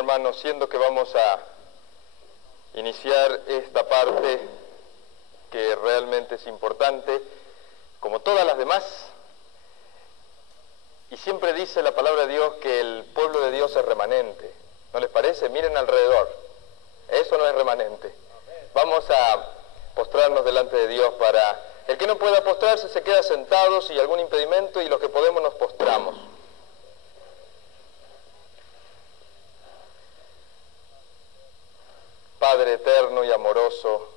hermanos, siendo que vamos a iniciar esta parte que realmente es importante, como todas las demás, y siempre dice la palabra de Dios que el pueblo de Dios es remanente. ¿No les parece? Miren alrededor. Eso no es remanente. Vamos a postrarnos delante de Dios para... El que no pueda postrarse se queda sentado si hay algún impedimento, y los que podemos nos postramos. Padre eterno y amoroso,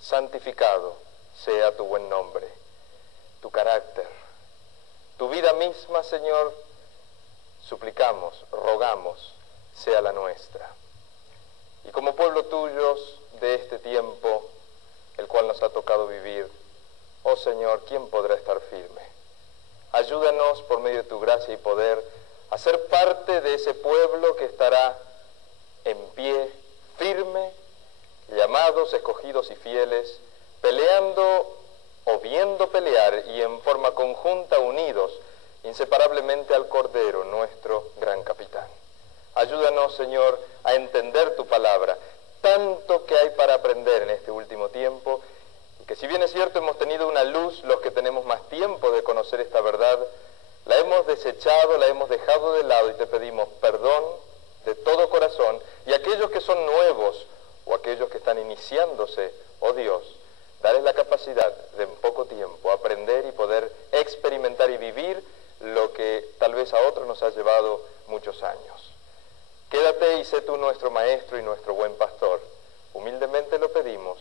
santificado sea tu buen nombre, tu carácter, tu vida misma, Señor, suplicamos, rogamos, sea la nuestra. Y como pueblo tuyos de este tiempo, el cual nos ha tocado vivir, oh Señor, ¿quién podrá estar firme? Ayúdanos por medio de tu gracia y poder a ser parte de ese pueblo que estará en pie, firme, llamados, escogidos y fieles, peleando o viendo pelear y en forma conjunta unidos, inseparablemente al Cordero, nuestro gran capitán. Ayúdanos, Señor, a entender tu palabra, tanto que hay para aprender en este último tiempo, y que si bien es cierto hemos tenido una luz, los que tenemos más tiempo de conocer esta verdad, la hemos desechado, la hemos dejado de lado, y te pedimos perdón de todo corazón, y aquellos que son nuevos o aquellos que están iniciándose, oh Dios, darles la capacidad de en poco tiempo aprender y poder experimentar y vivir lo que tal vez a otros nos ha llevado muchos años. Quédate y sé tú nuestro maestro y nuestro buen pastor. Humildemente lo pedimos,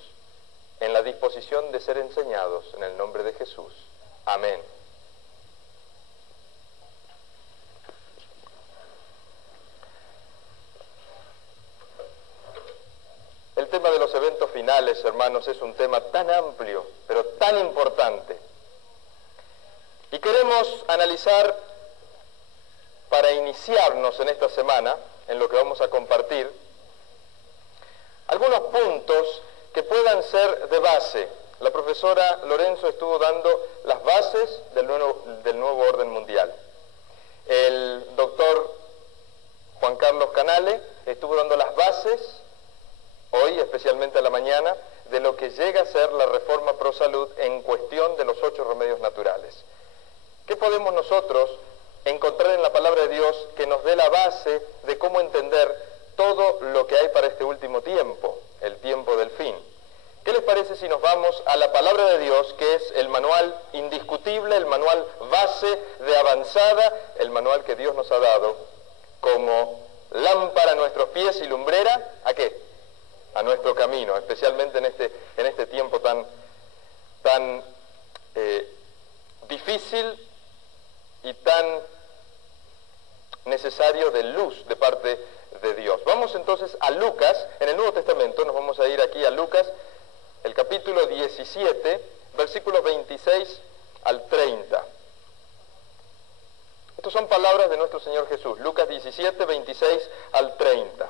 en la disposición de ser enseñados en el nombre de Jesús. Amén. El tema de los eventos finales, hermanos, es un tema tan amplio, pero tan importante. Y queremos analizar, para iniciarnos en esta semana, en lo que vamos a compartir, algunos puntos que puedan ser de base. La profesora Lorenzo estuvo dando las bases del nuevo orden mundial. El doctor Juan Carlos Canale estuvo dando las bases, hoy, especialmente a la mañana, de lo que llega a ser la reforma pro salud en cuestión de los 8 remedios naturales. ¿Qué podemos nosotros encontrar en la palabra de Dios que nos dé la base de cómo entender todo lo que hay para este último tiempo, el tiempo del fin? ¿Qué les parece si nos vamos a la palabra de Dios, que es el manual indiscutible, el manual base de avanzada, el manual que Dios nos ha dado como lámpara a nuestros pies y lumbrera, ¿a qué? A nuestro camino, especialmente en este tiempo tan difícil y tan necesario de luz de parte de Dios. Vamos entonces a Lucas, en el Nuevo Testamento, nos vamos a ir aquí a Lucas, el capítulo 17, versículos 26 al 30. Estas son palabras de nuestro Señor Jesús, Lucas 17, 26 al 30.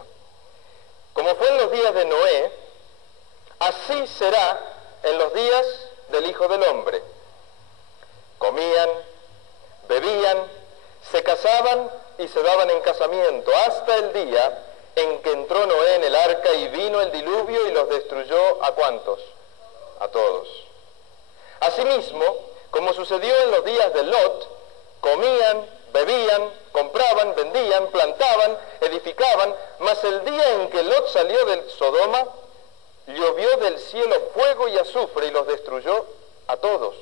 Como fue en los días de Noé, así será en los días del Hijo del Hombre. Comían, bebían, se casaban y se daban en casamiento, hasta el día en que entró Noé en el arca y vino el diluvio y los destruyó. ¿A cuántos? A todos. Asimismo, como sucedió en los días de Lot, comían, bebían, compraban, vendían, plantaban, edificaban, mas el día en que Lot salió de Sodoma, llovió del cielo fuego y azufre y los destruyó a todos.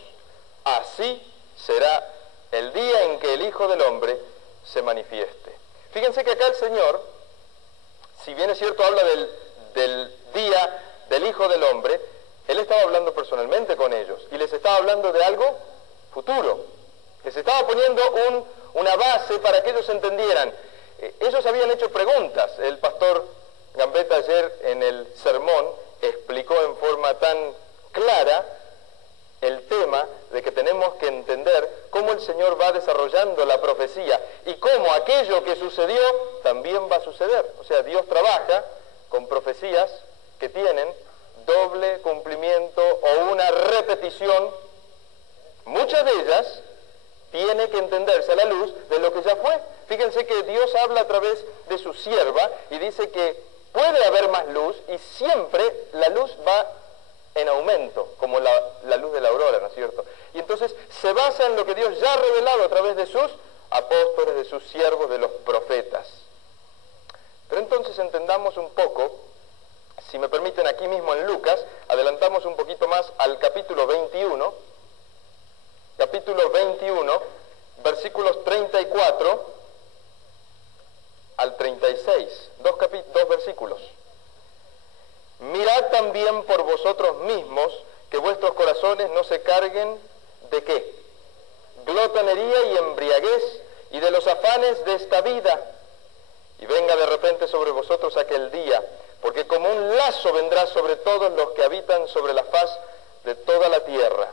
Así será el día en que el Hijo del Hombre se manifieste. Fíjense que acá el Señor, si bien es cierto habla del día del Hijo del Hombre, Él estaba hablando personalmente con ellos y les estaba hablando de algo futuro. Les estaba poniendo una base para que ellos entendieran. Ellos habían hecho preguntas. El pastor Gambetta ayer en el sermón explicó en forma tan clara el tema de que tenemos que entender cómo el Señor va desarrollando la profecía y cómo aquello que sucedió también va a suceder. O sea, Dios trabaja con profecías que tienen doble cumplimiento o una repetición. Muchas de ellas tiene que entenderse a la luz de lo que ya fue. Fíjense que Dios habla a través de su sierva y dice que puede haber más luz y siempre la luz va en aumento, como la luz de la aurora, ¿no es cierto? Y entonces se basa en lo que Dios ya ha revelado a través de sus apóstoles, de sus siervos, de los profetas. Pero entonces entendamos un poco, si me permiten, aquí mismo en Lucas, adelantamos un poquito más al capítulo 21, versículos 34 al 36, dos versículos. Mirad también por vosotros mismos que vuestros corazones no se carguen de ¿qué? Glotonería y embriaguez y de los afanes de esta vida. Y venga de repente sobre vosotros aquel día, porque como un lazo vendrá sobre todos los que habitan sobre la faz de toda la tierra.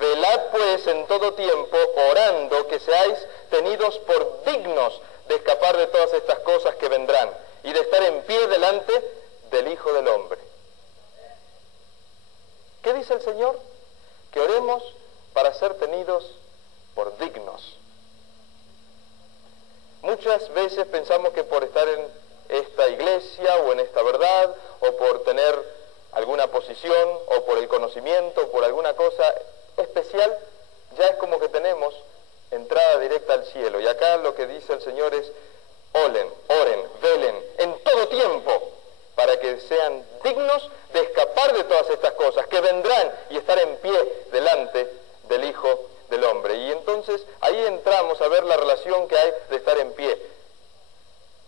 Velad pues en todo tiempo, orando que seáis tenidos por dignos de escapar de todas estas cosas que vendrán y de estar en pie delante del Hijo del Hombre. ¿Qué dice el Señor? Que oremos para ser tenidos por dignos. Muchas veces pensamos que por estar en esta iglesia o en esta verdad o por tener alguna posición o por el conocimiento o por alguna cosa especial, ya es como que tenemos entrada directa al cielo. Y acá lo que dice el Señor es: oren, velen en todo tiempo para que sean dignos de escapar de todas estas cosas que vendrán y estar en pie delante del Hijo del Hombre. Y entonces ahí entramos a ver la relación que hay de estar en pie.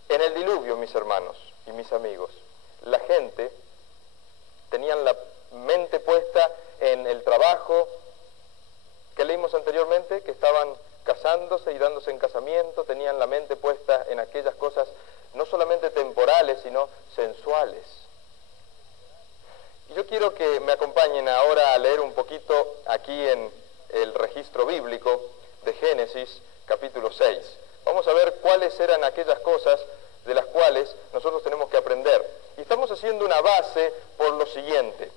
En el diluvio, mis hermanos y mis amigos, la gente tenían la mente puesta en el trabajo que leímos anteriormente, que estaban casándose y dándose en casamiento, tenían la mente puesta en aquellas cosas no solamente temporales, sino sensuales. Y yo quiero que me acompañen ahora a leer un poquito aquí en el registro bíblico de Génesis, capítulo 6. Vamos a ver cuáles eran aquellas cosas de las cuales nosotros tenemos que aprender. Y estamos haciendo una base por lo siguiente.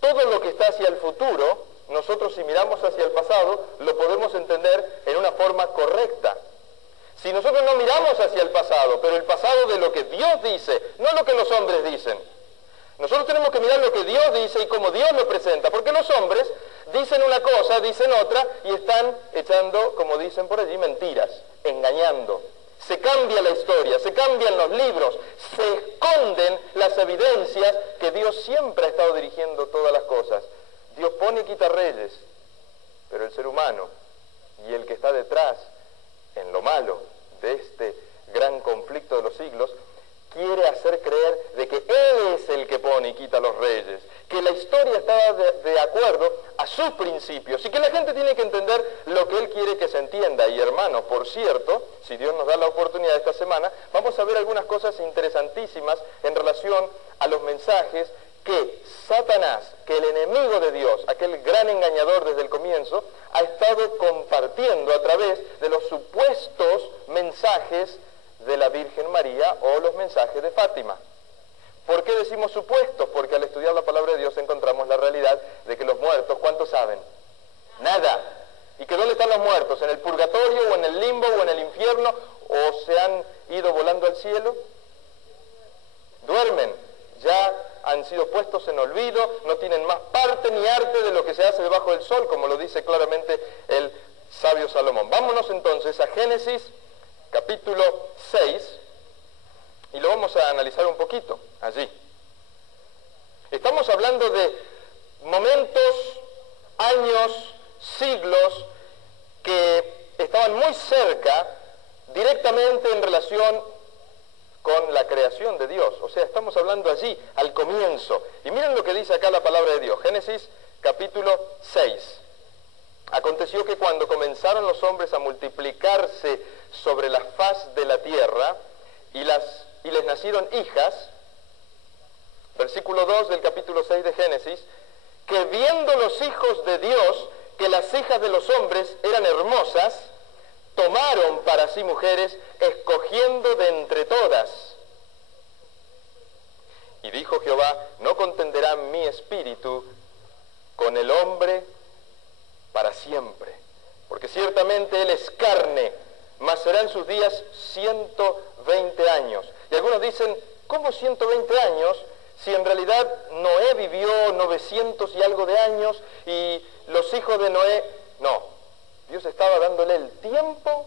Todo lo que está hacia el futuro, nosotros si miramos hacia el pasado, lo podemos entender en una forma correcta. Si nosotros no miramos hacia el pasado, pero el pasado de lo que Dios dice, no lo que los hombres dicen. Nosotros tenemos que mirar lo que Dios dice y cómo Dios lo presenta, porque los hombres dicen una cosa, dicen otra, y están echando, como dicen por allí, mentiras, engañando. Se cambia la historia, se cambian los libros, se esconden las evidencias que Dios siempre ha estado dirigiendo todas las cosas. Dios pone y quita reyes, pero el ser humano y el que está detrás, en lo malo de este gran conflicto de los siglos, quiere hacer creer de que Él es el que pone y quita los reyes, que la historia está de acuerdo a sus principios y que la gente tiene que entender lo que Él quiere que se entienda. Y hermanos, por cierto, si Dios nos da la oportunidad esta semana, vamos a ver algunas cosas interesantísimas en relación a los mensajes que Satanás, que el enemigo de Dios, aquel gran engañador desde el comienzo, ha estado compartiendo a través de los supuestos mensajes de la Virgen María o los mensajes de Fátima. ¿Por qué decimos supuestos? Porque al estudiar la palabra de Dios encontramos la realidad de que los muertos, ¿cuántos saben? Nada. ¿Y que dónde están los muertos? ¿En el purgatorio o en el limbo o en el infierno? ¿O se han ido volando al cielo? Duermen. Ya han sido puestos en olvido, no tienen más parte ni arte de lo que se hace debajo del sol, como lo dice claramente el sabio Salomón. Vámonos entonces a Génesis capítulo 6 y lo vamos a analizar un poquito allí. Estamos hablando de momentos, años, siglos que estaban muy cerca, directamente en relación con la creación de Dios. O sea, estamos hablando allí, al comienzo. Y miren lo que dice acá la palabra de Dios. Génesis capítulo 6. Aconteció que cuando comenzaron los hombres a multiplicarse sobre la faz de la tierra y les nacieron hijas, versículo 2 del capítulo 6 de Génesis, que viendo los hijos de Dios que las hijas de los hombres eran hermosas, tomaron para sí mujeres, escogiendo de entre todas. Y dijo Jehová: no contenderá mi espíritu con el hombre para siempre, porque ciertamente él es carne, mas serán sus días 120 años. Y algunos dicen, ¿cómo 120 años? Si en realidad Noé vivió 900 y algo de años y los hijos de Noé... No, Dios estaba dándole el tiempo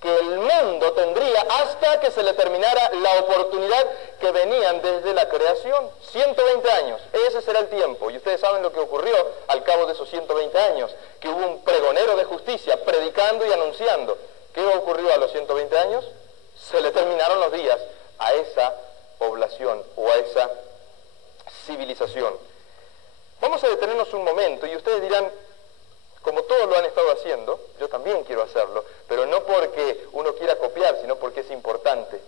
que el mundo tendría hasta que se le terminara la oportunidad que venían desde la creación. 120 años, ese será el tiempo. Y ustedes saben lo que ocurrió al cabo de esos 120 años, que hubo un pregonero de justicia predicando y anunciando. ¿Qué ocurrió a los 120 años? Se le terminaron los días a esa población o a esa civilización. Vamos a detenernos un momento y ustedes dirán, como todos lo han estado haciendo, yo también quiero hacerlo, pero no porque uno quiera copiar, sino porque es importante.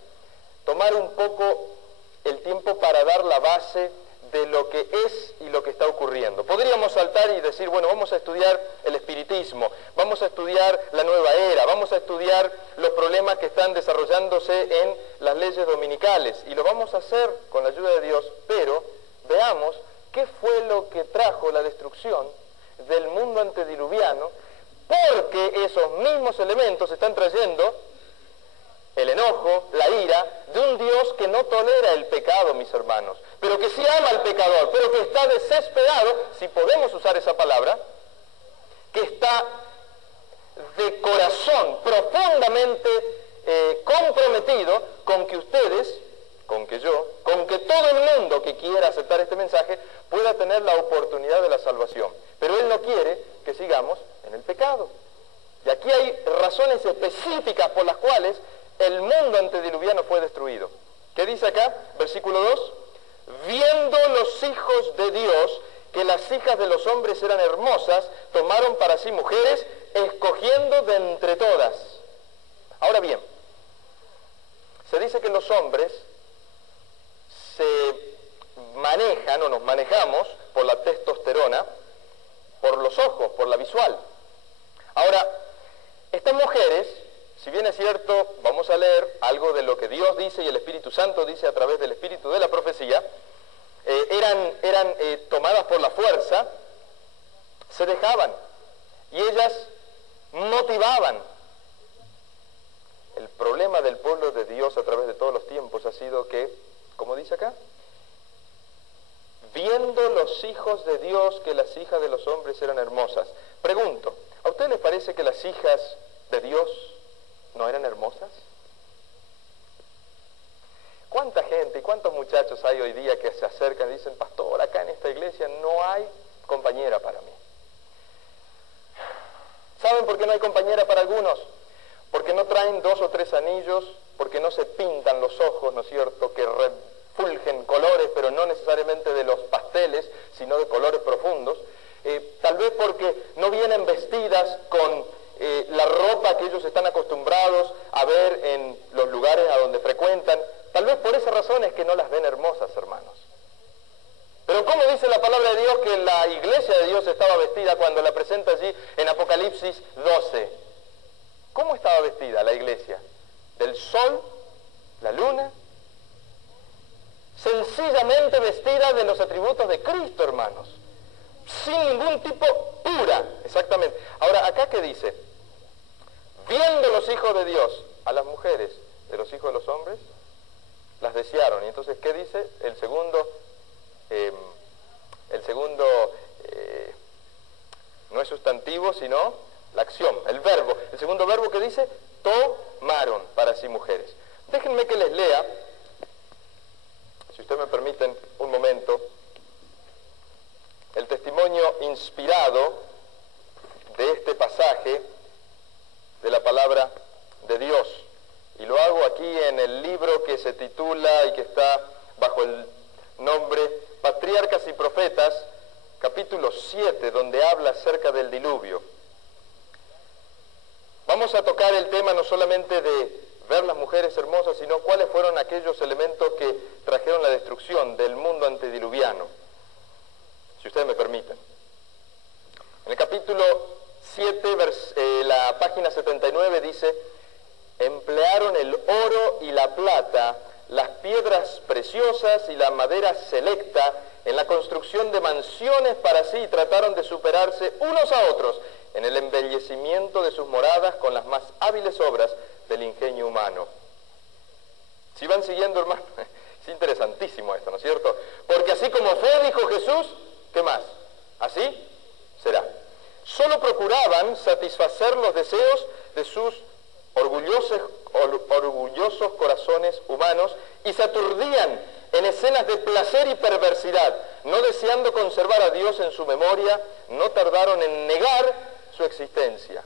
Tomar un poco el tiempo para dar la base de lo que es y lo que está ocurriendo. Podríamos saltar y decir, bueno, vamos a estudiar el espiritismo, vamos a estudiar la nueva era, vamos a estudiar los problemas que están desarrollándose en las leyes dominicales, y lo vamos a hacer con la ayuda de Dios, pero veamos qué fue lo que trajo la destrucción del mundo antediluviano, porque esos mismos elementos están trayendo el enojo, la ira de un Dios que no tolera el pecado, mis hermanos, pero que sí ama al pecador, pero que está desesperado, si podemos usar esa palabra, que está de corazón profundamente comprometido con que ustedes, con que yo, con que todo el mundo que quiera aceptar este mensaje pueda tener la oportunidad de la salvación. Pero Él no quiere que sigamos en el pecado. Y aquí hay razones específicas por las cuales el mundo antediluviano fue destruido. ¿Qué dice acá? Versículo 2. Viendo los hijos de Dios que las hijas de los hombres eran hermosas, tomaron para sí mujeres, escogiendo de entre todas. Ahora bien, se dice que los hombres se manejan o nos manejamos por la testosterona, por los ojos, por la visual. Ahora, estas mujeres, si bien es cierto, vamos a leer algo de lo que Dios dice y el Espíritu Santo dice a través del espíritu de la profecía, eran tomadas por la fuerza, se dejaban y ellas motivaban. El problema del pueblo de Dios a través de todos los tiempos ha sido que, como dice acá, viendo los hijos de Dios que las hijas de los hombres eran hermosas. Pregunto, ¿a ustedes les parece que las hijas de Dios no eran hermosas? ¿Cuánta gente y cuántos muchachos hay hoy día que se acercan y dicen, pastor, acá en esta iglesia no hay compañera para mí? ¿Saben por qué no hay compañera para algunos? Porque no traen 2 o 3 anillos, porque no se pintan los ojos, ¿no es cierto?, que refulgen colores, pero no necesariamente de los pasteles, sino de colores profundos. Tal vez porque no vienen vestidas con la ropa que ellos están acostumbrados a ver en los lugares a donde frecuentan. Tal vez por esa razón es que no las ven hermosas, hermanos. Pero ¿cómo dice la palabra de Dios que la iglesia de Dios estaba vestida cuando la presenta allí en Apocalipsis 12? ¿Cómo estaba vestida la iglesia? ¿Del sol? ¿La luna? Sencillamente vestida de los atributos de Cristo, hermanos. Sin ningún tipo, pura, exactamente. Ahora, ¿acá qué dice? Viendo los hijos de Dios a las mujeres de los hijos de los hombres, las desearon. Y entonces, ¿qué dice? El segundo no es sustantivo, sino la acción, el verbo. El segundo verbo que dice, tomaron para sí mujeres. Déjenme que les lea, si ustedes me permiten un momento, el testimonio inspirado de este pasaje de la palabra de Dios. Y lo hago aquí en el libro que se titula y que está bajo el nombre Patriarcas y Profetas, capítulo 7, donde habla acerca del diluvio. Vamos a tocar el tema no solamente de ver las mujeres hermosas, sino cuáles fueron aquellos elementos que trajeron la destrucción del mundo antediluviano, si ustedes me permiten. En el capítulo 7, la página 79 dice: emplearon el oro y la plata, las piedras preciosas y la madera selecta en la construcción de mansiones para sí y trataron de superarse unos a otros en el embellecimiento de sus moradas con las más hábiles obras del ingenio humano. Si van siguiendo, hermano, es interesantísimo esto, ¿no es cierto? Porque así como fue, dijo Jesús, ¿qué más? Así será. Solo procuraban satisfacer los deseos de sus orgullosos corazones humanos y se aturdían en escenas de placer y perversidad. No deseando conservar a Dios en su memoria, no tardaron en negar su existencia.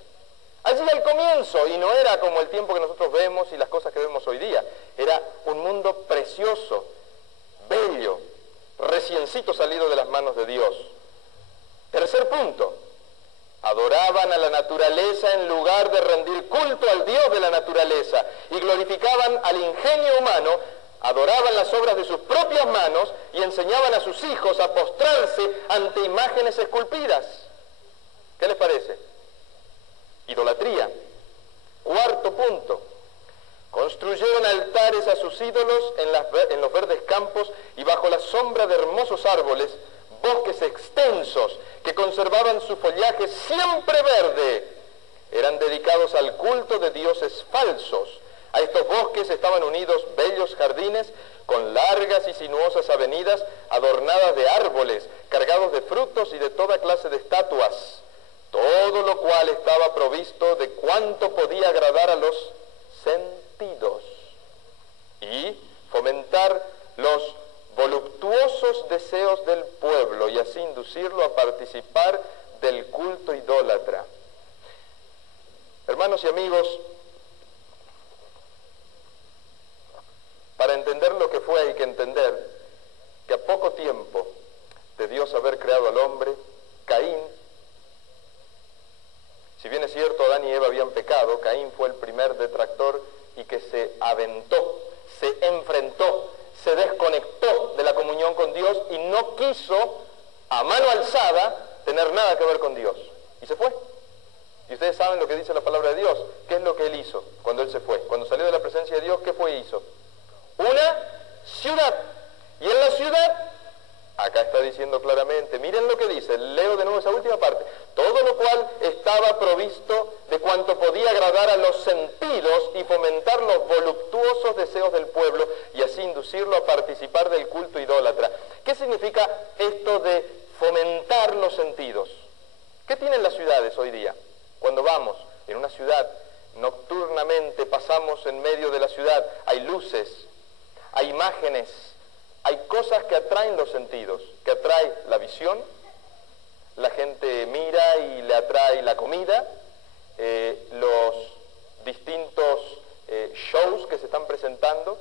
Allí al comienzo, y no era como el tiempo que nosotros vemos y las cosas que vemos hoy día, era un mundo precioso, bello, reciencito salido de las manos de Dios. Tercer punto, adoraban a la naturaleza en lugar de rendir culto al Dios de la naturaleza y glorificaban al ingenio humano, adoraban las obras de sus propias manos y enseñaban a sus hijos a postrarse ante imágenes esculpidas. ¿Qué les parece? Idolatría. Cuarto punto, construyeron altares a sus ídolos en los verdes campos y bajo la sombra de hermosos árboles, bosques extensos que conservaban su follaje siempre verde. Eran dedicados al culto de dioses falsos. A estos bosques estaban unidos bellos jardines con largas y sinuosas avenidas adornadas de árboles, cargados de frutos y de toda clase de estatuas, todo lo cual estaba provisto de cuanto podía agradar a los sentidos y fomentar los voluptuosos deseos del pueblo y así inducirlo a participar del culto idólatra. Hermanos y amigos, para entender lo que fue hay que entender que a poco tiempo de Dios haber creado al hombre, Caín, si bien es cierto Adán y Eva habían pecado, Caín fue el primer detractor y que se aventó, se enfrentó, se desconectó de la comunión con Dios y no quiso a mano alzada tener nada que ver con Dios. Y se fue. Y ustedes saben lo que dice la palabra de Dios. ¿Qué es lo que él hizo cuando él se fue? Cuando salió de la presencia de Dios, ¿qué fue y hizo? Una ciudad. Y en la ciudad, acá está diciendo claramente, miren lo que dice, leo de nuevo esa última parte. Todo lo cual estaba provisto de cuanto podía agradar a los sentidos y fomentar los voluptuosos deseos del pueblo y así inducirlo a participar del culto idólatra. ¿Qué significa esto de fomentar los sentidos? ¿Qué tienen las ciudades hoy día? Cuando vamos en una ciudad, nocturnamente pasamos en medio de la ciudad, hay luces, hay imágenes, hay cosas que atraen los sentidos, que atrae la visión, la gente mira y le atrae la comida, los distintos shows que se están presentando,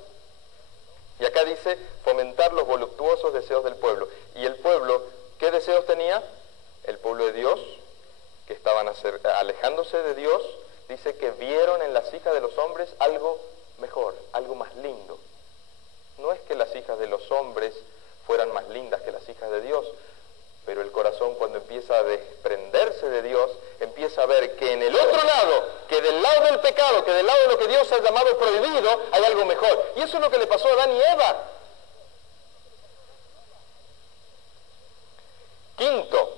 y acá dice fomentar los voluptuosos deseos del pueblo. ¿Y el pueblo qué deseos tenía? El pueblo de Dios, que estaban alejándose de Dios, dice que vieron en las hijas de los hombres algo mejor, algo más lindo. No es que las hijas de los hombres fueran más lindas que las hijas de Dios, pero el corazón cuando empieza a desprenderse de Dios, empieza a ver que en el otro lado, que del lado del pecado, que del lado de lo que Dios ha llamado prohibido, hay algo mejor. Y eso es lo que le pasó a Adán y Eva. Quinto,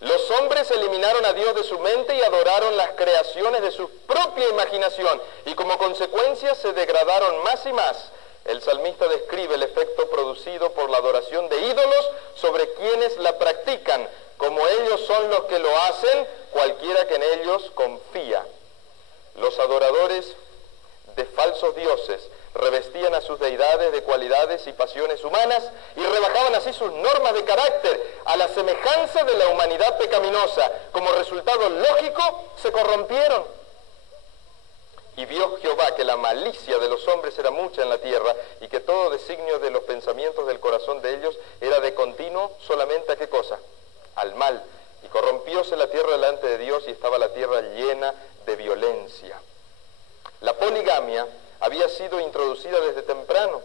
los hombres eliminaron a Dios de su mente y adoraron las creaciones de su propia imaginación, y como consecuencia se degradaron más y más. El salmista describe el efecto producido por la adoración de ídolos sobre quienes la practican. Como ellos son los que lo hacen, cualquiera que en ellos confía. Los adoradores de falsos dioses revestían a sus deidades de cualidades y pasiones humanas y rebajaban así sus normas de carácter a la semejanza de la humanidad pecaminosa. Como resultado lógico, se corrompieron. Y vio Jehová que la malicia de los hombres era mucha en la tierra y que todo designio de los pensamientos del corazón de ellos era de continuo solamente ¿a qué cosa? Al mal. Y corrompióse la tierra delante de Dios y estaba la tierra llena de violencia. La poligamia había sido introducida desde temprano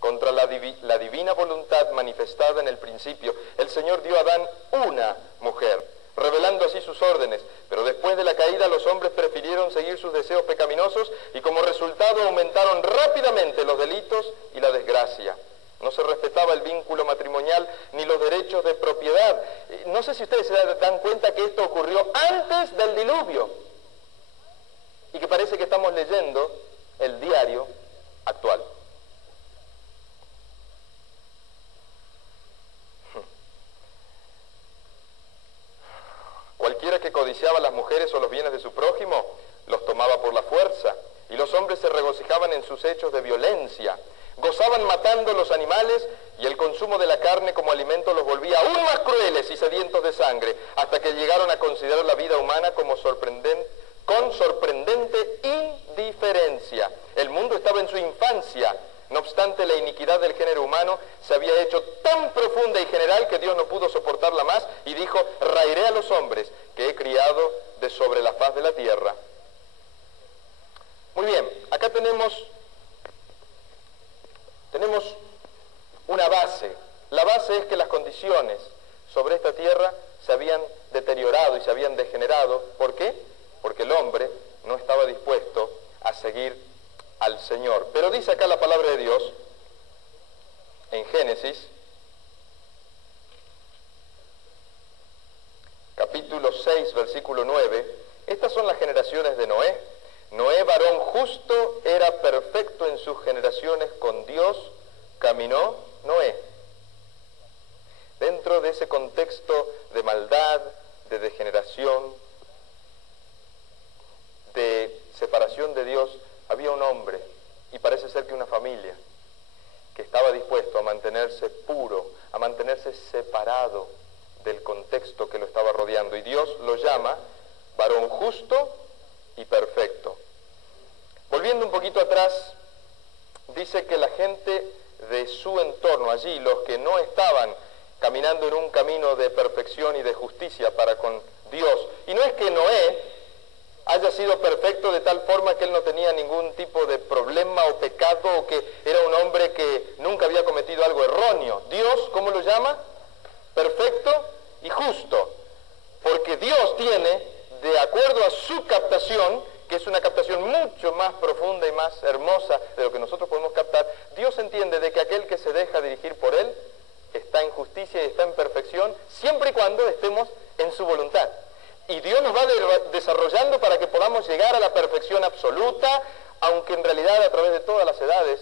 contra la divina voluntad manifestada en el principio. El Señor dio a Adán una mujer, revelando así sus órdenes, pero después de la caída los hombres prefirieron seguir sus deseos pecaminosos y como resultado aumentaron rápidamente los delitos y la desgracia. No se respetaba el vínculo matrimonial ni los derechos de propiedad. No sé si ustedes se dan cuenta que esto ocurrió antes del diluvio y que parece que estamos leyendo el diario actual. Cualquiera que codiciaba las mujeres o los bienes de su prójimo los tomaba por la fuerza, y los hombres se regocijaban en sus hechos de violencia. Gozaban matando los animales, y el consumo de la carne como alimento los volvía aún más crueles y sedientos de sangre, hasta que llegaron a considerar la vida humana con sorprendente indiferencia. El mundo estaba en su infancia. No obstante, la iniquidad del género humano se había hecho tan profunda y general que Dios no pudo soportarla más y dijo: raeré a los hombres que he criado de sobre la faz de la tierra. Muy bien, acá tenemos una base. La base es que las condiciones sobre esta tierra se habían deteriorado y se habían degenerado. ¿Por qué? Porque el hombre no estaba dispuesto a seguir al Señor. Pero dice acá la palabra de Dios, en Génesis, capítulo 6, versículo 9, estas son las generaciones de Noé. Noé, varón justo, era perfecto en sus generaciones, con Dios caminó Noé. Dentro de ese contexto de maldad, de degeneración, de separación de Dios, había un hombre, y parece ser que una familia, que estaba dispuesto a mantenerse puro, a mantenerse separado del contexto que lo estaba rodeando. Y Dios lo llama varón justo y perfecto. Volviendo un poquito atrás, dice que la gente de su entorno allí, los que no estaban caminando en un camino de perfección y de justicia para con Dios, y no es que Noé haya sido perfecto de tal forma que él no tenía ningún tipo de problema o pecado, o que era un hombre que nunca había cometido algo erróneo. Dios, ¿cómo lo llama? Perfecto y justo. Porque Dios tiene, de acuerdo a su captación, que es una captación mucho más profunda y más hermosa de lo que nosotros podemos captar, Dios entiende de que aquel que se deja dirigir por Él está en justicia y está en perfección, siempre y cuando estemos en su voluntad. Y Dios nos va desarrollando para que podamos llegar a la perfección absoluta, aunque en realidad a través de todas las edades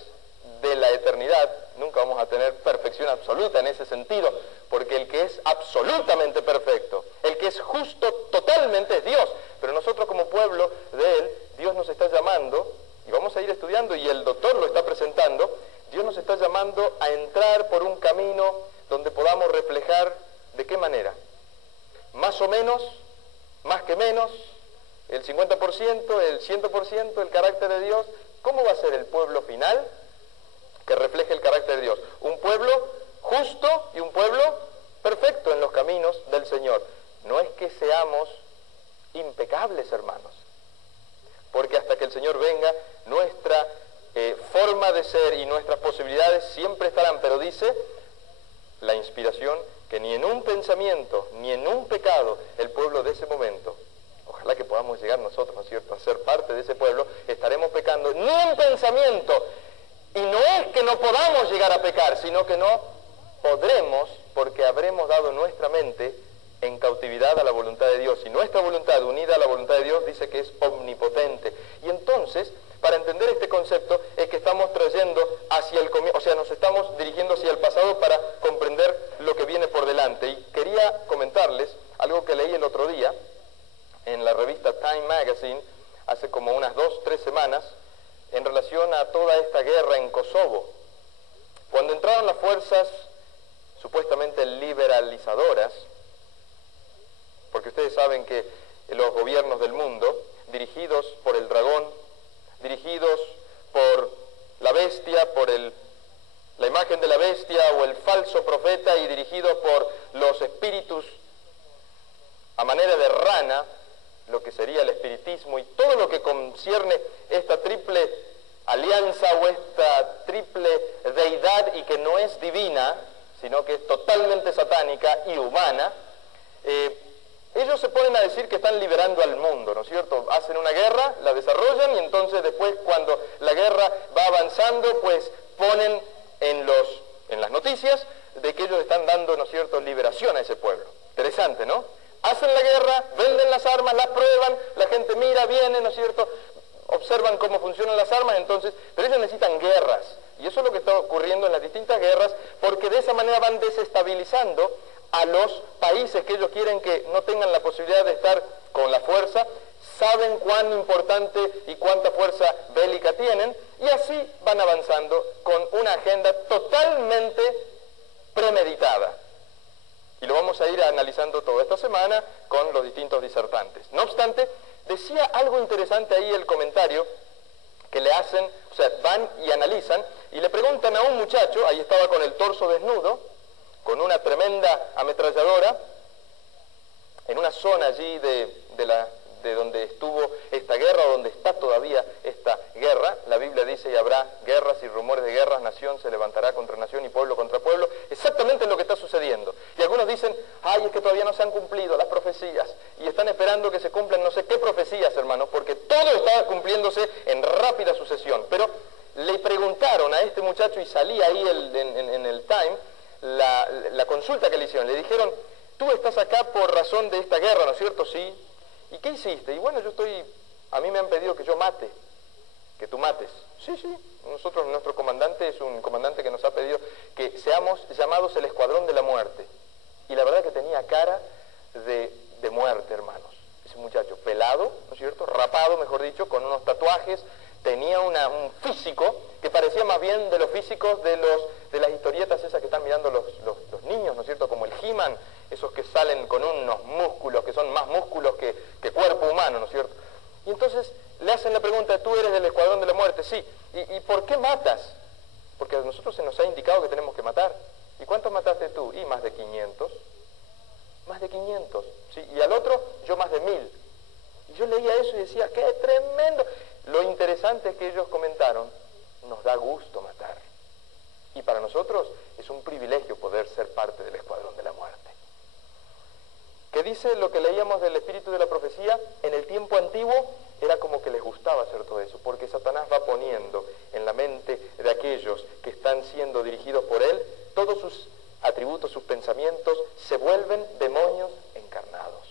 de la eternidad nunca vamos a tener perfección absoluta en ese sentido, porque el que es absolutamente perfecto, el que es justo totalmente es Dios. Pero nosotros como pueblo de Él, Dios nos está llamando, y vamos a ir estudiando, y el doctor lo está presentando, Dios nos está llamando a entrar por un camino donde podamos reflejar, ¿de qué manera? Más o menos, más que menos, el 50%, el 100%, el carácter de Dios. ¿Cómo va a ser el pueblo final que refleje el carácter de Dios? Un pueblo justo y un pueblo perfecto en los caminos del Señor. No es que seamos impecables, hermanos, porque hasta que el Señor venga, nuestra forma de ser y nuestras posibilidades siempre estarán, pero dice la inspiración que ni en un pensamiento, ni en un pecado, el pueblo de ese momento, ojalá que podamos llegar nosotros, ¿no es cierto?, a ser parte de ese pueblo, estaremos pecando, ni en pensamiento. Y no es que no podamos llegar a pecar, sino que no podremos, porque habremos dado nuestra mente en cautividad a la voluntad de Dios. Y nuestra voluntad, unida a la voluntad de Dios, dice que es omnipotente. Y entonces, para entender este concepto, es que estamos trayendo hacia el comienzo, o sea, nos estamos dirigiendo hacia el pasado para comprender lo que viene por delante. Y quería comentarles algo que leí el otro día en la revista Time Magazine, hace como unas 2-3 semanas, en relación a toda esta guerra en Kosovo. Cuando entraron las fuerzas supuestamente liberalizadoras, porque ustedes saben que los gobiernos del mundo, dirigidos por el dragón, dirigidos por la bestia, por la imagen de la bestia o el falso profeta, y dirigidos por los espíritus a manera de rana, lo que sería el espiritismo y todo lo que concierne esta triple alianza o esta triple deidad, y que no es divina, sino que es totalmente satánica y humana, ellos se ponen a decir que están liberando al mundo, ¿no es cierto? Hacen una guerra, la desarrollan, y entonces después, cuando la guerra va avanzando, pues ponen en los en las noticias de que ellos están dando, ¿no es cierto?, liberación a ese pueblo. Interesante, ¿no? Hacen la guerra, venden las armas, las prueban, la gente mira, viene, ¿no es cierto?, observan cómo funcionan las armas, entonces, pero ellos necesitan guerras. Y eso es lo que está ocurriendo en las distintas guerras, porque de esa manera van desestabilizando a los países que ellos quieren que no tengan la posibilidad de estar con la fuerza, saben cuán importante y cuánta fuerza bélica tienen, y así van avanzando con una agenda totalmente premeditada. Y lo vamos a ir analizando toda esta semana con los distintos disertantes. No obstante, decía algo interesante ahí el comentario que le hacen, o sea, van y analizan, y le preguntan a un muchacho, ahí estaba con el torso desnudo, con una tremenda ametralladora, en una zona allí de donde estuvo esta guerra, o donde está todavía esta guerra. La Biblia dice, y habrá guerras y rumores de guerras, nación se levantará contra nación y pueblo contra pueblo. Exactamente lo que está sucediendo. Y algunos dicen, ay, es que todavía no se han cumplido las profecías, y están esperando que se cumplan no sé qué profecías, hermanos, porque todo está cumpliéndose en rápida sucesión. Pero le preguntaron a este muchacho, y salía ahí en el Time, la consulta que le hicieron. Le dijeron, tú estás acá por razón de esta guerra, ¿no es cierto? Sí. ¿Y qué hiciste? Y bueno, a mí me han pedido que yo mate, que tú mates. Sí, nuestro comandante es un comandante que nos ha pedido que seamos llamados el escuadrón de la muerte. Y la verdad que tenía cara de muerte, hermanos. Ese muchacho, pelado, ¿no es cierto? Rapado, mejor dicho, con unos tatuajes, tenía un físico que parecía más bien de los físicos de las historietas esas que están mirando los niños, ¿no es cierto? Como el He-Man, esos que salen con unos músculos, que son más músculos que cuerpo humano, ¿no es cierto? Y entonces le hacen la pregunta, ¿tú eres del escuadrón de la muerte? Sí. ¿Y por qué matas? Porque a nosotros se nos ha indicado que tenemos que matar. ¿Y cuántos mataste tú? Y más de 500. Más de 500. ¿Sí? Y al otro, yo más de 1000. Y yo leía eso y decía, ¡qué tremendo! Lo interesante es que ellos comentaron, nos da gusto matar. Y para nosotros es un privilegio poder ser parte del escuadrón de la muerte. ¿Qué dice lo que leíamos del espíritu de la profecía? En el tiempo antiguo era como que les gustaba hacer todo eso, porque Satanás va poniendo en la mente de aquellos que están siendo dirigidos por él, todos sus atributos, sus pensamientos, se vuelven demonios encarnados.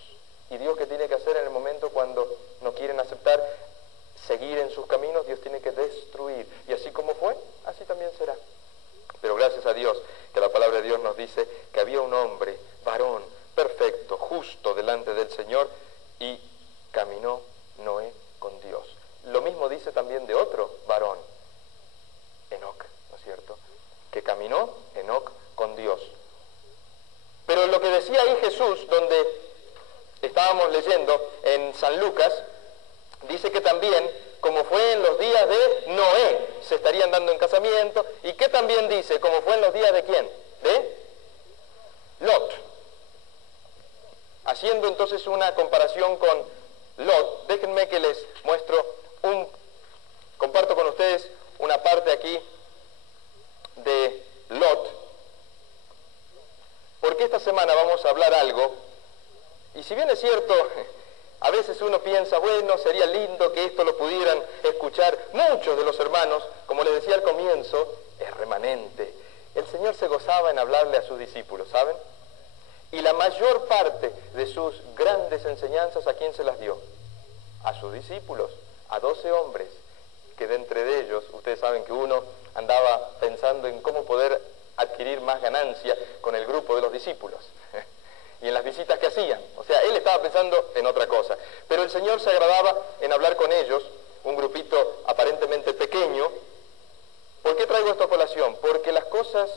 Y Dios, ¿qué tiene que hacer en el momento cuando no quieren aceptar seguir en sus caminos? Dios tiene que destruir. Y así como fue, así también será. Pero gracias a Dios, que la palabra de Dios nos dice que había un hombre, varón, perfecto, justo delante del Señor, y caminó Noé con Dios. Lo mismo dice también de otro varón, Enoc, ¿no es cierto? Que caminó Enoc con Dios. Pero lo que decía ahí Jesús, donde estábamos leyendo en San Lucas, dice que también, como fue en los días de Noé, se estarían dando en casamiento, y que también dice, como fue en los días de ¿quién? De Lot. Haciendo entonces una comparación con Lot, déjenme que les muestro comparto con ustedes una parte aquí de Lot, porque esta semana vamos a hablar algo, y si bien es cierto, a veces uno piensa, bueno, sería lindo que esto lo pudieran escuchar muchos de los hermanos, como les decía al comienzo, es remanente. El Señor se gozaba en hablarle a sus discípulos, ¿saben? Y la mayor parte de sus grandes enseñanzas, ¿a quién se las dio? A sus discípulos, a 12 hombres, que de entre ellos, ustedes saben que uno andaba pensando en cómo poder adquirir más ganancia con el grupo de los discípulos y en las visitas que hacían. O sea, él estaba pensando en otra cosa. Pero el Señor se agradaba en hablar con ellos, un grupito aparentemente pequeño. ¿Por qué traigo esta colación? Porque las cosas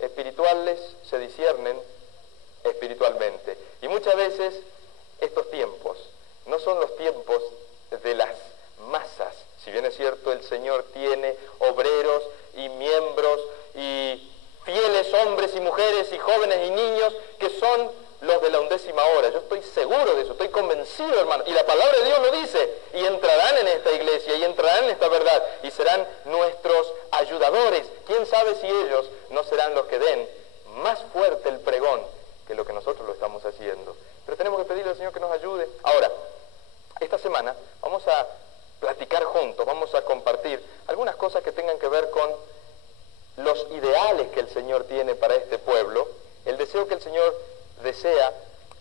espirituales se disciernen espiritualmente. Y muchas veces estos tiempos no son los tiempos de las masas. Si bien es cierto, el Señor tiene obreros y miembros y fieles hombres y mujeres y jóvenes y niños que son los de la 11ª hora. Yo estoy seguro de eso, estoy convencido, hermano. Y la palabra de Dios lo dice. Y entrarán en esta iglesia y entrarán en esta verdad y serán nuestros ayudadores. ¿Quién sabe si ellos no serán los que den más fuerte el pregón que lo que nosotros lo estamos haciendo? Pero tenemos que pedirle al Señor que nos ayude. Ahora, esta semana vamos a platicar juntos, vamos a compartir algunas cosas que tengan que ver con los ideales que el Señor tiene para este pueblo, el deseo que el Señor desea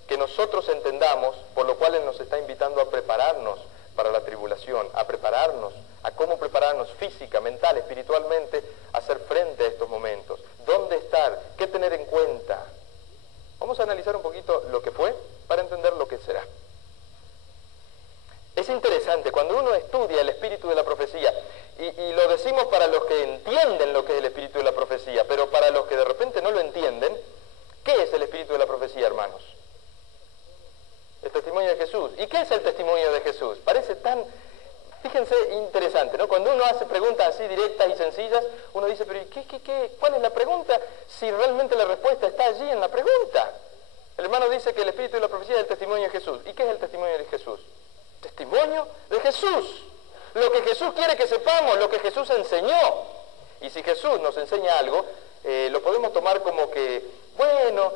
que nosotros entendamos, por lo cual Él nos está invitando a prepararnos para la tribulación, a prepararnos, a cómo prepararnos física, mental, espiritualmente, a hacer frente a estos momentos. ¿Dónde estar? ¿Qué tener en cuenta? Vamos a analizar un poquito lo que fue para entender lo que será. Es interesante, cuando uno estudia el espíritu de la profecía, y lo decimos para los que entienden lo que es el espíritu de la profecía, pero para los que de repente no lo entienden, ¿qué es el espíritu de la profecía, hermanos? El testimonio de Jesús. ¿Y qué es el testimonio de Jesús? Parece tan, fíjense, interesante, ¿no? Cuando uno hace preguntas así directas y sencillas, uno dice, pero ¿cuál es la pregunta? Si realmente la respuesta está allí en la pregunta. El hermano dice que el espíritu de la profecía es el testimonio de Jesús. ¿Y qué es el testimonio de Jesús? Testimonio de Jesús. Lo que Jesús quiere que sepamos, lo que Jesús enseñó. Y si Jesús nos enseña algo, lo podemos tomar como que, bueno,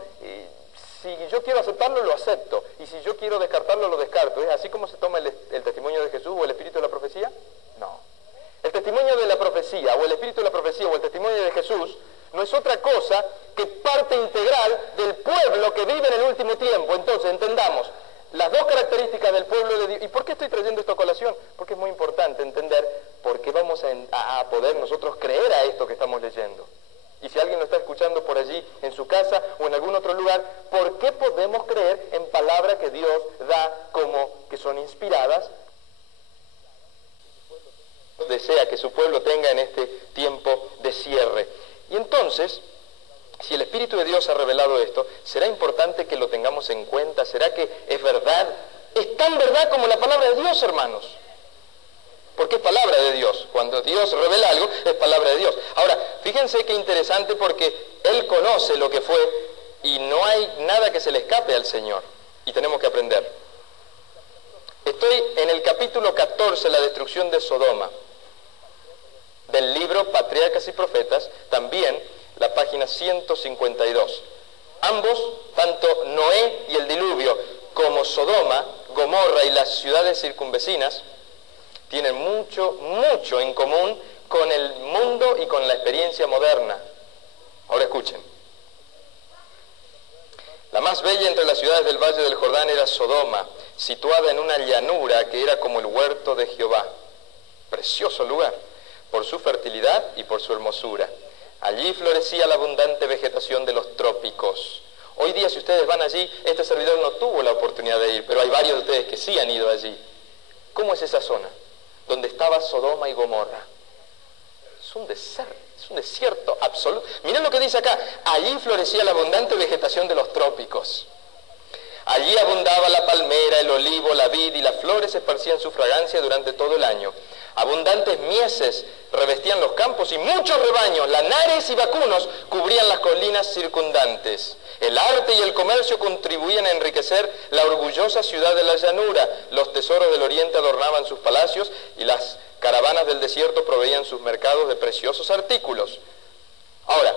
si yo quiero aceptarlo, lo acepto. Y si yo quiero descartarlo, lo descarto. ¿Es así como se toma el testimonio de Jesús o el espíritu de la profecía? No. El testimonio de la profecía, o el espíritu de la profecía, o el testimonio de Jesús, no es otra cosa que parte integral del pueblo que vive en el último tiempo. Entonces, entendamos las dos características del pueblo de Dios. ¿Y por qué estoy trayendo esto a colación? Porque es muy importante entender por qué vamos a poder nosotros creer a esto que estamos leyendo. Y si alguien lo está escuchando por allí, en su casa o en algún otro lugar, ¿por qué podemos creer en palabras que Dios da como que son inspiradas? Desea que su pueblo tenga en este tiempo de cierre. Y entonces, si el Espíritu de Dios ha revelado esto, ¿será importante que lo tengamos en cuenta? ¿Será que es verdad? Es tan verdad como la palabra de Dios, hermanos. Porque es palabra de Dios. Cuando Dios revela algo, es palabra de Dios. Ahora, fíjense qué interesante, porque Él conoce lo que fue y no hay nada que se le escape al Señor. Y tenemos que aprender. Estoy en el capítulo 14, la destrucción de Sodoma, del libro Patriarcas y Profetas, también la página 152. Ambos, tanto Noé y el diluvio, como Sodoma, Gomorra y las ciudades circunvecinas, tienen mucho en común con el mundo y con la experiencia moderna. Ahora escuchen. La más bella entre las ciudades del Valle del Jordán era Sodoma, situada en una llanura que era como el huerto de Jehová. Precioso lugar, por su fertilidad y por su hermosura. Allí florecía la abundante vegetación de los trópicos. Hoy día, si ustedes van allí, este servidor no tuvo la oportunidad de ir, pero hay varios de ustedes que sí han ido allí. ¿Cómo es esa zona? Donde estaba Sodoma y Gomorra. Es un desierto absoluto. Miren lo que dice acá. Allí florecía la abundante vegetación de los trópicos. Allí abundaba la palmera, el olivo, la vid, y las flores esparcían su fragancia durante todo el año. Abundantes mieses revestían los campos y muchos rebaños, lanares y vacunos cubrían las colinas circundantes. El arte y el comercio contribuían a enriquecer la orgullosa ciudad de la llanura. Los tesoros del oriente adornaban sus palacios y las caravanas del desierto proveían sus mercados de preciosos artículos. Ahora,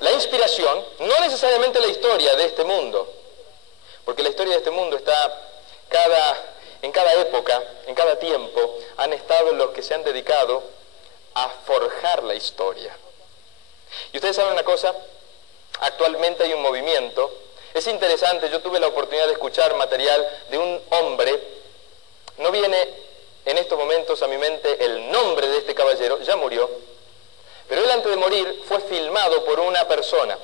la inspiración, no necesariamente la historia de este mundo, porque la historia de este mundo está en cada época, en cada tiempo, han estado los que se han dedicado a forjar la historia. Y ustedes saben una cosa, actualmente hay un movimiento, es interesante, yo tuve la oportunidad de escuchar material de un hombre, no viene en estos momentos a mi mente el nombre de este caballero, ya murió, pero él antes de morir fue filmado por una persona.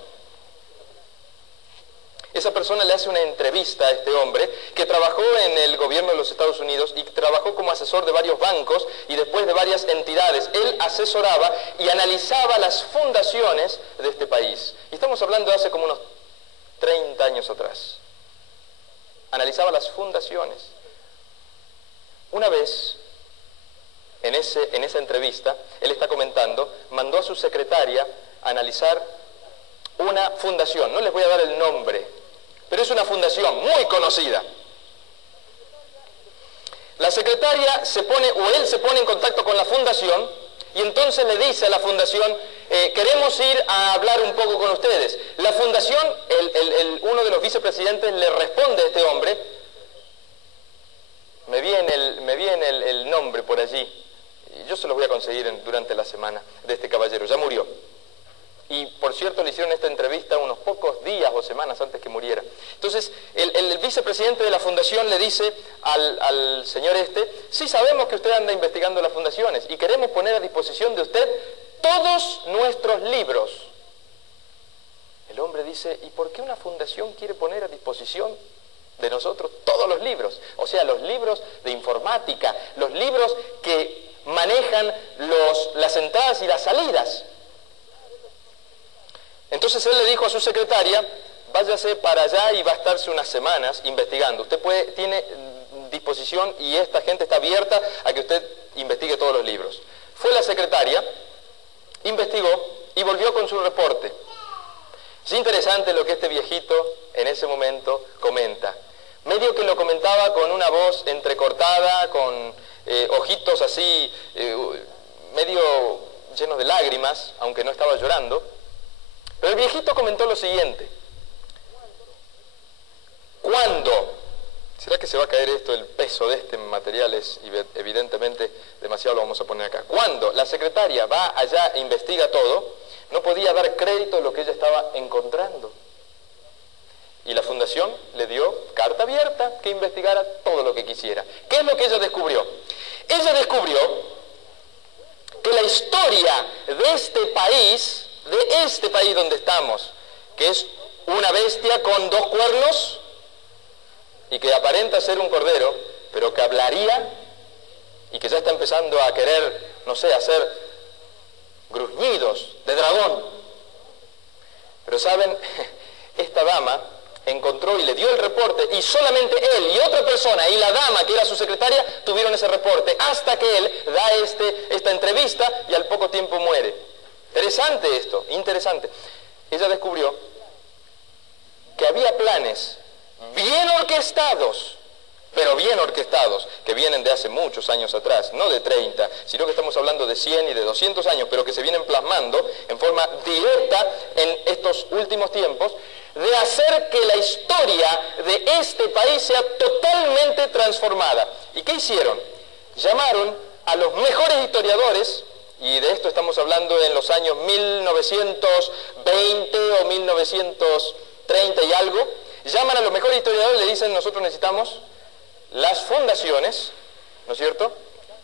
Esa persona le hace una entrevista a este hombre que trabajó en el gobierno de los Estados Unidos y trabajó como asesor de varios bancos y después de varias entidades. Él asesoraba y analizaba las fundaciones de este país. Y estamos hablando de hace como unos 30 años atrás. Analizaba las fundaciones. Una vez, en esa entrevista, él está comentando, mandó a su secretaria a analizar una fundación. No les voy a dar el nombre, pero es una fundación muy conocida. La secretaria él se pone en contacto con la fundación y entonces le dice a la fundación, queremos ir a hablar un poco con ustedes. La fundación, uno de los vicepresidentes le responde a este hombre, me viene el nombre por allí, yo se los voy a conseguir durante la semana de este caballero, ya murió. Y por cierto le hicieron esta entrevista unos pocos días o semanas antes que muriera. Entonces el vicepresidente de la fundación le dice al señor sí sabemos que usted anda investigando las fundaciones y queremos poner a disposición de usted todos nuestros libros. El hombre dice, ¿y por qué una fundación quiere poner a disposición de nosotros todos los libros? O sea, los libros de informática, los libros que manejan las entradas y las salidas. Entonces él le dijo a su secretaria, váyase para allá y va a estarse unas semanas investigando. Usted tiene disposición y esta gente está abierta a que usted investigue todos los libros. Fue la secretaria, investigó y volvió con su reporte. Es interesante lo que este viejito en ese momento comenta. Medio que lo comentaba con una voz entrecortada, con ojitos así, medio llenos de lágrimas, aunque no estaba llorando. Pero el viejito comentó lo siguiente. ¿Cuándo? ¿Será que se va a caer esto? El peso de este material es evidentemente demasiado, lo vamos a poner acá. Cuando la secretaria va allá e investiga todo, no podía dar crédito a lo que ella estaba encontrando. Y la fundación le dio carta abierta que investigara todo lo que quisiera. ¿Qué es lo que ella descubrió? Ella descubrió que la historia de este país donde estamos, que es una bestia con 2 cuernos y que aparenta ser un cordero, pero que hablaría y que ya está empezando a querer, no sé, hacer gruñidos de dragón. Pero saben, esta dama encontró y le dio el reporte, y solamente él y otra persona y la dama que era su secretaria tuvieron ese reporte, hasta que él da esta entrevista y al poco tiempo muere. Interesante esto, interesante. Ella descubrió que había planes bien orquestados, pero bien orquestados, que vienen de hace muchos años atrás, no de 30, sino que estamos hablando de 100 y de 200 años, pero que se vienen plasmando en forma directa en estos últimos tiempos, de hacer que la historia de este país sea totalmente transformada. ¿Y qué hicieron? Llamaron a los mejores historiadores, y de esto estamos hablando en los años 1920 o 1930 y algo, llaman a los mejores historiadores y le dicen, nosotros necesitamos las fundaciones, ¿no es cierto?,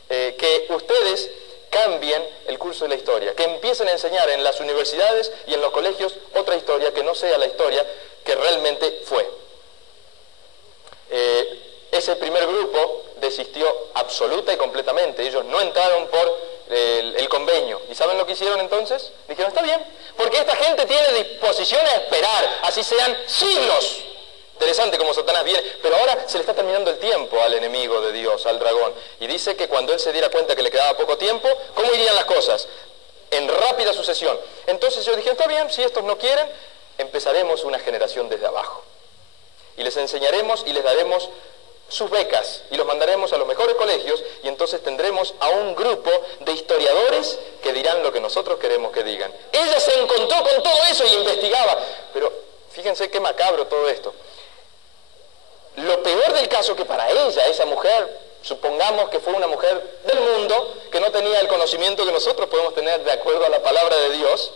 que ustedes cambien el curso de la historia, que empiecen a enseñar en las universidades y en los colegios otra historia que no sea la historia que realmente fue. Ese primer grupo desistió absoluta y completamente. Ellos no entraron por el convenio. ¿Y saben lo que hicieron entonces? Dijeron, está bien, porque esta gente tiene disposición a esperar, así sean siglos. Interesante como Satanás viene, pero ahora se le está terminando el tiempo al enemigo de Dios, al dragón. Y dice que cuando él se diera cuenta que le quedaba poco tiempo, ¿cómo irían las cosas? En rápida sucesión. Entonces yo dije, está bien, si estos no quieren, empezaremos una generación desde abajo. Y les enseñaremos y les daremos sus becas y los mandaremos a los mejores colegios, y entonces tendremos a un grupo de historiadores que dirán lo que nosotros queremos que digan. Ella se encontró con todo eso y investigaba. Pero fíjense qué macabro todo esto. Lo peor del caso que para ella, esa mujer, supongamos que fue una mujer del mundo, que no tenía el conocimiento que nosotros podemos tener de acuerdo a la palabra de Dios,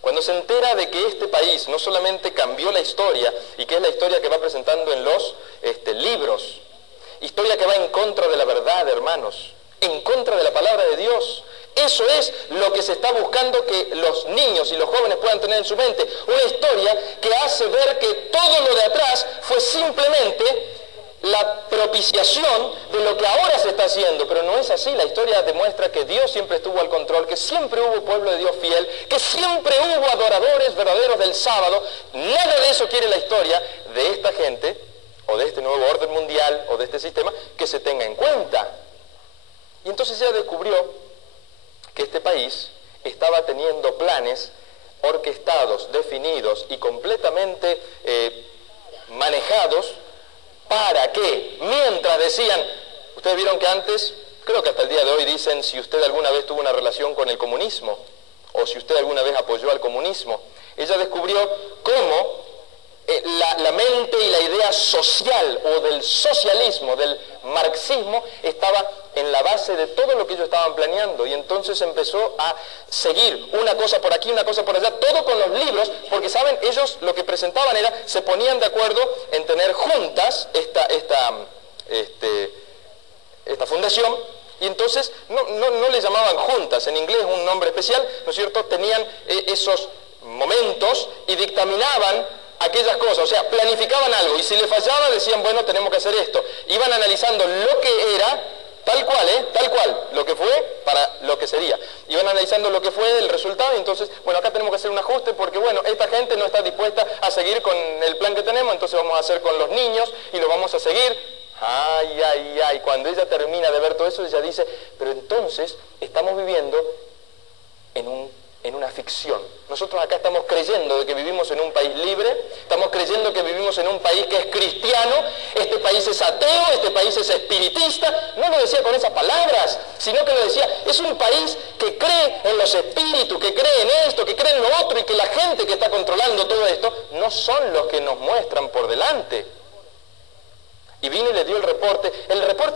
cuando se entera de que este país no solamente cambió la historia, y que es la historia que va presentando en los libros, historia que va en contra de la verdad, hermanos, en contra de la palabra de Dios. Eso es lo que se está buscando que los niños y los jóvenes puedan tener en su mente. Una historia que hace ver que todo lo de atrás fue simplemente la propiciación de lo que ahora se está haciendo, pero no es así. La historia demuestra que Dios siempre estuvo al control, que siempre hubo pueblo de Dios fiel, que siempre hubo adoradores verdaderos del sábado. Nada de eso quiere la historia de esta gente, o de este nuevo orden mundial, o de este sistema, que se tenga en cuenta. Y entonces ella descubrió que este país estaba teniendo planes orquestados, definidos y completamente manejados, para que, mientras decían, ustedes vieron que antes, creo que hasta el día de hoy dicen, si usted alguna vez tuvo una relación con el comunismo, o si usted alguna vez apoyó al comunismo. Ella descubrió cómo la mente y la idea social, o del socialismo, del marxismo, estaba en la base de todo lo que ellos estaban planeando, y entonces empezó a seguir una cosa por aquí, una cosa por allá, todo con los libros, porque saben, ellos lo que presentaban era, se ponían de acuerdo en tener juntas esta fundación, y entonces no le llamaban juntas, en inglés un nombre especial, ¿no es cierto? Tenían esos momentos y dictaminaban aquellas cosas, o sea, planificaban algo, y si le fallaba decían, bueno, tenemos que hacer esto. Iban analizando lo que era, tal cual, lo que fue para lo que sería. Iban analizando lo que fue el resultado, y entonces, bueno, acá tenemos que hacer un ajuste porque, bueno, esta gente no está dispuesta a seguir con el plan que tenemos, entonces vamos a hacer con los niños y lo vamos a seguir. Ay, cuando ella termina de ver todo eso, ella dice, pero entonces estamos viviendo en una ficción. Nosotros acá estamos creyendo de que vivimos en un país libre, estamos creyendo que vivimos en un país que es cristiano, este país es ateo, este país es espiritista. No lo decía con esas palabras, sino que lo decía, es un país que cree en los espíritus, que cree en esto, que cree en lo otro, y que la gente que está controlando todo esto no son los que nos muestran por delante. Y vino y le dio el reporte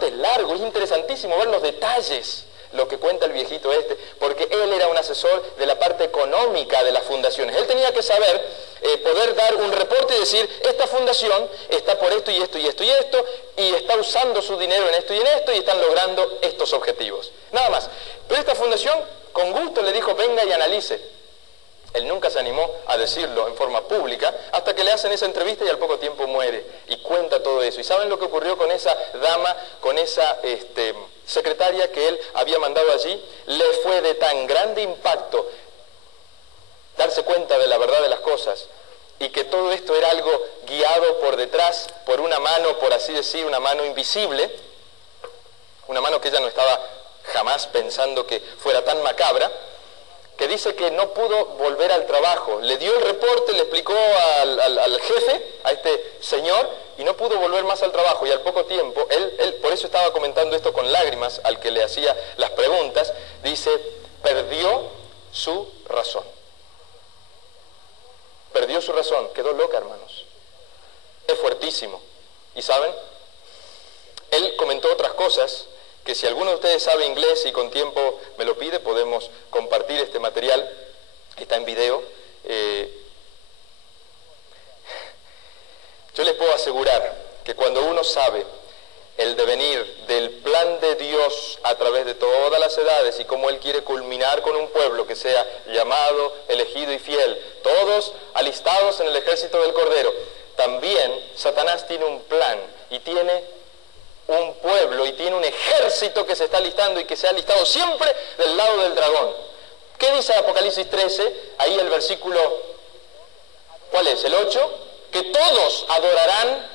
es largo, es interesantísimo ver los detalles, lo que cuenta el viejito porque él era un asesor de la parte económica de las fundaciones. Él tenía que saber, poder dar un reporte y decir, esta fundación está por esto y esto y esto y esto, y está usando su dinero en esto y en esto, y están logrando estos objetivos. Nada más. Pero esta fundación, con gusto le dijo, venga y analice. Él nunca se animó a decirlo en forma pública, hasta que le hacen esa entrevista y al poco tiempo muere, y cuenta todo eso. ¿Y saben lo que ocurrió con esa dama, con esa secretaria que él había mandado allí? Le fue de tan grande impacto darse cuenta de la verdad de las cosas, y que todo esto era algo guiado por detrás, por una mano, por así decir, una mano invisible, una mano que ella no estaba jamás pensando que fuera tan macabra, que dice que no pudo volver al trabajo. Le dio el reporte, le explicó al jefe, a este señor, y no pudo volver más al trabajo. Y al poco tiempo, él por eso estaba comentando esto con lágrimas al que le hacía las preguntas, dice, perdió su razón. Perdió su razón, quedó loca, hermanos. Es fuertísimo. ¿Y saben? Él comentó otras cosas, que si alguno de ustedes sabe inglés y con tiempo me lo pide, podemos compartir este material, está en video. Yo les puedo asegurar que cuando uno sabe el devenir del plan de Dios a través de todas las edades y cómo Él quiere culminar con un pueblo que sea llamado, elegido y fiel, todos alistados en el ejército del Cordero, también Satanás tiene un plan y tiene un pueblo y tiene un ejército que se está alistando y que se ha alistado siempre del lado del dragón. ¿Qué dice Apocalipsis 13? Ahí el versículo, ¿cuál es? El 8, que todos adorarán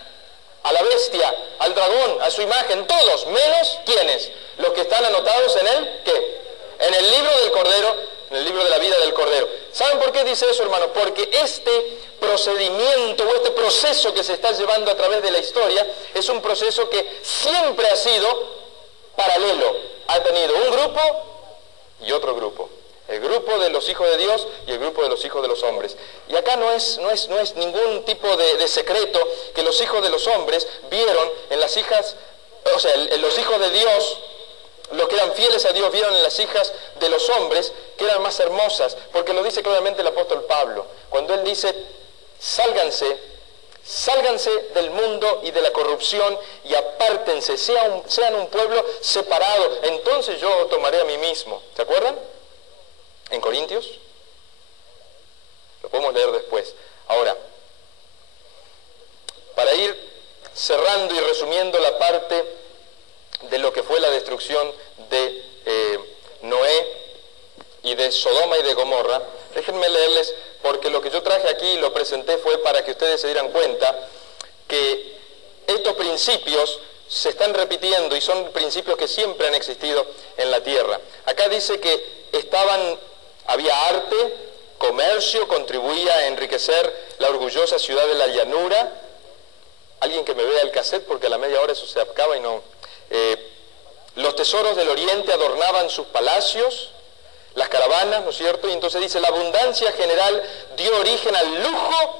a la bestia, al dragón, a su imagen, todos, menos ¿quiénes? Los que están anotados en el, ¿qué? En el libro del Cordero, en el libro de la vida del Cordero. ¿Saben por qué dice eso, hermano? Porque este procedimiento o este proceso que se está llevando a través de la historia es un proceso que siempre ha sido paralelo. Ha tenido un grupo y otro grupo. El grupo de los hijos de Dios y el grupo de los hijos de los hombres. Y acá no es ningún tipo de secreto que los hijos de los hombres vieron en las hijas, o sea, en los hijos de Dios, los que eran fieles a Dios, vieron en las hijas de los hombres que eran más hermosas, porque lo dice claramente el apóstol Pablo, cuando él dice, sálganse del mundo y de la corrupción y apártense, sean un pueblo separado, entonces yo tomaré a mí mismo. ¿Se acuerdan? En Corintios, lo podemos leer después. Ahora, para ir cerrando y resumiendo la parte de lo que fue la destrucción de Noé y de Sodoma y de Gomorra, déjenme leerles, porque lo que yo traje aquí y lo presenté fue para que ustedes se dieran cuenta que estos principios se están repitiendo y son principios que siempre han existido en la tierra. Acá dice que había arte, comercio, contribuía a enriquecer la orgullosa ciudad de la llanura. Alguien que me vea el cassette, porque a la media hora eso se acaba y no. Los tesoros del oriente adornaban sus palacios, las caravanas, ¿no es cierto? Y entonces dice, la abundancia general dio origen al lujo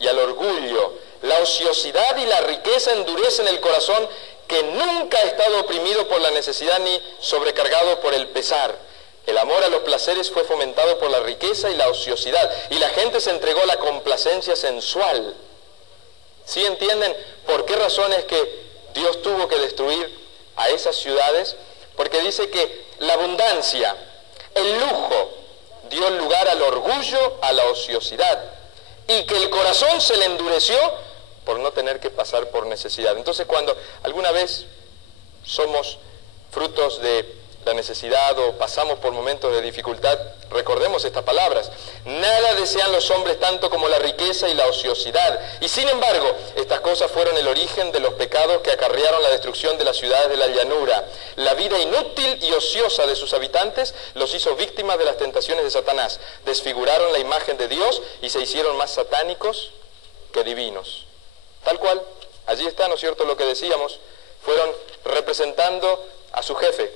y al orgullo. La ociosidad y la riqueza endurecen el corazón. que nunca ha estado oprimido por la necesidad ni sobrecargado por el pesar. El amor a los placeres fue fomentado por la riqueza y la ociosidad, y la gente se entregó a la complacencia sensual. ¿Sí entienden por qué razón es que Dios tuvo que destruir a esas ciudades? Porque dice que la abundancia, el lujo, dio lugar al orgullo, a la ociosidad, y que el corazón se le endureció por no tener que pasar por necesidad. Entonces, cuando alguna vez somos frutos de la necesidad o pasamos por momentos de dificultad, recordemos estas palabras: nada desean los hombres tanto como la riqueza y la ociosidad, y sin embargo estas cosas fueron el origen de los pecados que acarrearon la destrucción de las ciudades de la llanura. La vida inútil y ociosa de sus habitantes los hizo víctimas de las tentaciones de Satanás. Desfiguraron la imagen de Dios y se hicieron más satánicos que divinos. Tal cual, allí está, ¿no es cierto?, lo que decíamos. Fueron representando a su jefe.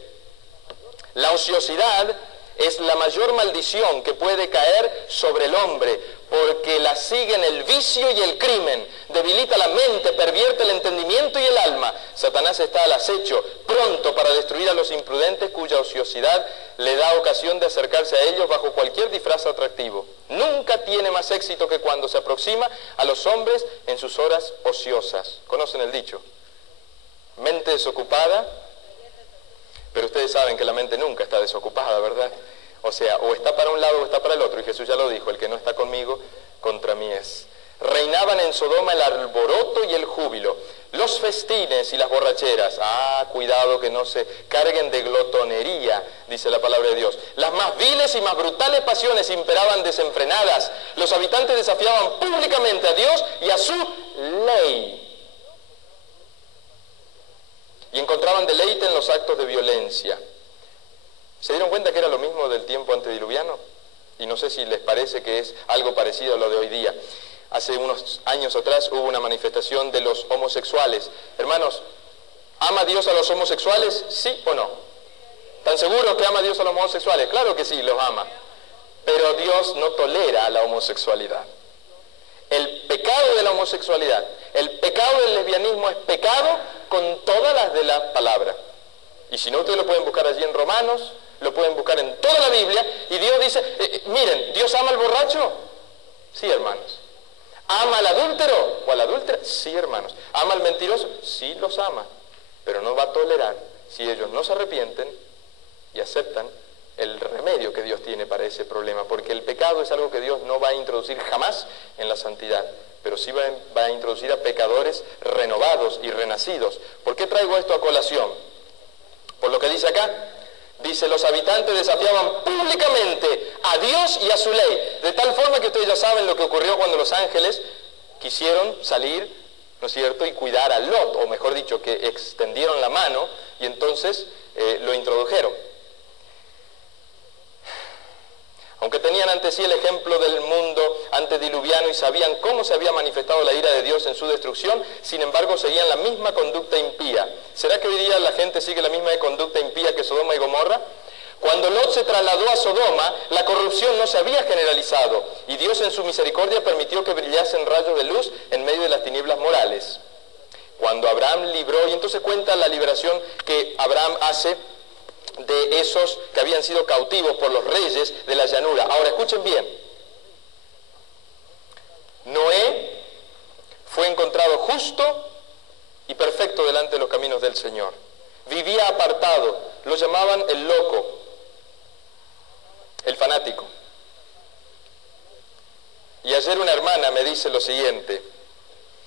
La ociosidad es la mayor maldición que puede caer sobre el hombre, porque la siguen el vicio y el crimen, debilita la mente, pervierte el entendimiento y el alma. Satanás está al acecho, pronto para destruir a los imprudentes cuya ociosidad le da ocasión de acercarse a ellos bajo cualquier disfraz atractivo. Nunca tiene más éxito que cuando se aproxima a los hombres en sus horas ociosas. ¿Conocen el dicho? Mente desocupada. Pero ustedes saben que la mente nunca está desocupada, ¿verdad? O sea, o está para un lado o está para el otro. Y Jesús ya lo dijo: el que no está conmigo, contra mí es. Reinaban en Sodoma el alboroto y el júbilo, los festines y las borracheras. Cuidado que no se carguen de glotonería, dice la palabra de Dios. Las más viles y más brutales pasiones imperaban desenfrenadas. Los habitantes desafiaban públicamente a Dios y a su ley, y encontraban deleite en los actos de violencia. ¿Se dieron cuenta que era lo mismo del tiempo antediluviano? Y no sé si les parece que es algo parecido a lo de hoy día. Hace unos años atrás hubo una manifestación de los homosexuales. Hermanos, ¿ama Dios a los homosexuales? ¿Sí o no? ¿Están seguros que ama Dios a los homosexuales? Claro que sí, los ama. Pero Dios no tolera la homosexualidad. El pecado de la homosexualidad, el pecado del lesbianismo es pecado con todas las de la palabra. Y si no, ustedes lo pueden buscar allí en Romanos, lo pueden buscar en toda la Biblia, y Dios dice, miren, ¿Dios ama al borracho? Sí, hermanos. ¿Ama al adúltero o a la adúltera? Sí, hermanos. ¿Ama al mentiroso? Sí, los ama. Pero no va a tolerar si ellos no se arrepienten y aceptan el remedio que Dios tiene para ese problema, porque el pecado es algo que Dios no va a introducir jamás en la santidad, pero sí va a introducir a pecadores renovados y renacidos. ¿Por qué traigo esto a colación? Por lo que dice acá. Dice: los habitantes desafiaban públicamente a Dios y a su ley, de tal forma que ustedes ya saben lo que ocurrió cuando los ángeles quisieron salir, ¿no es cierto?, y cuidar a Lot, o mejor dicho, que extendieron la mano y entonces lo introdujeron. Aunque tenían ante sí el ejemplo del mundo antediluviano y sabían cómo se había manifestado la ira de Dios en su destrucción, sin embargo seguían la misma conducta impía. ¿Será que hoy día la gente sigue la misma conducta impía que Sodoma y Gomorra? Cuando Lot se trasladó a Sodoma, la corrupción no se había generalizado, y Dios en su misericordia permitió que brillasen rayos de luz en medio de las tinieblas morales. Cuando Abraham libró, y entonces cuenta la liberación que Abraham hace de esos que habían sido cautivos por los reyes de la llanura. Ahora escuchen bien. Noé fue encontrado justo y perfecto delante de los caminos del Señor. Vivía apartado, lo llamaban el loco, el fanático. Y ayer una hermana me dice lo siguiente: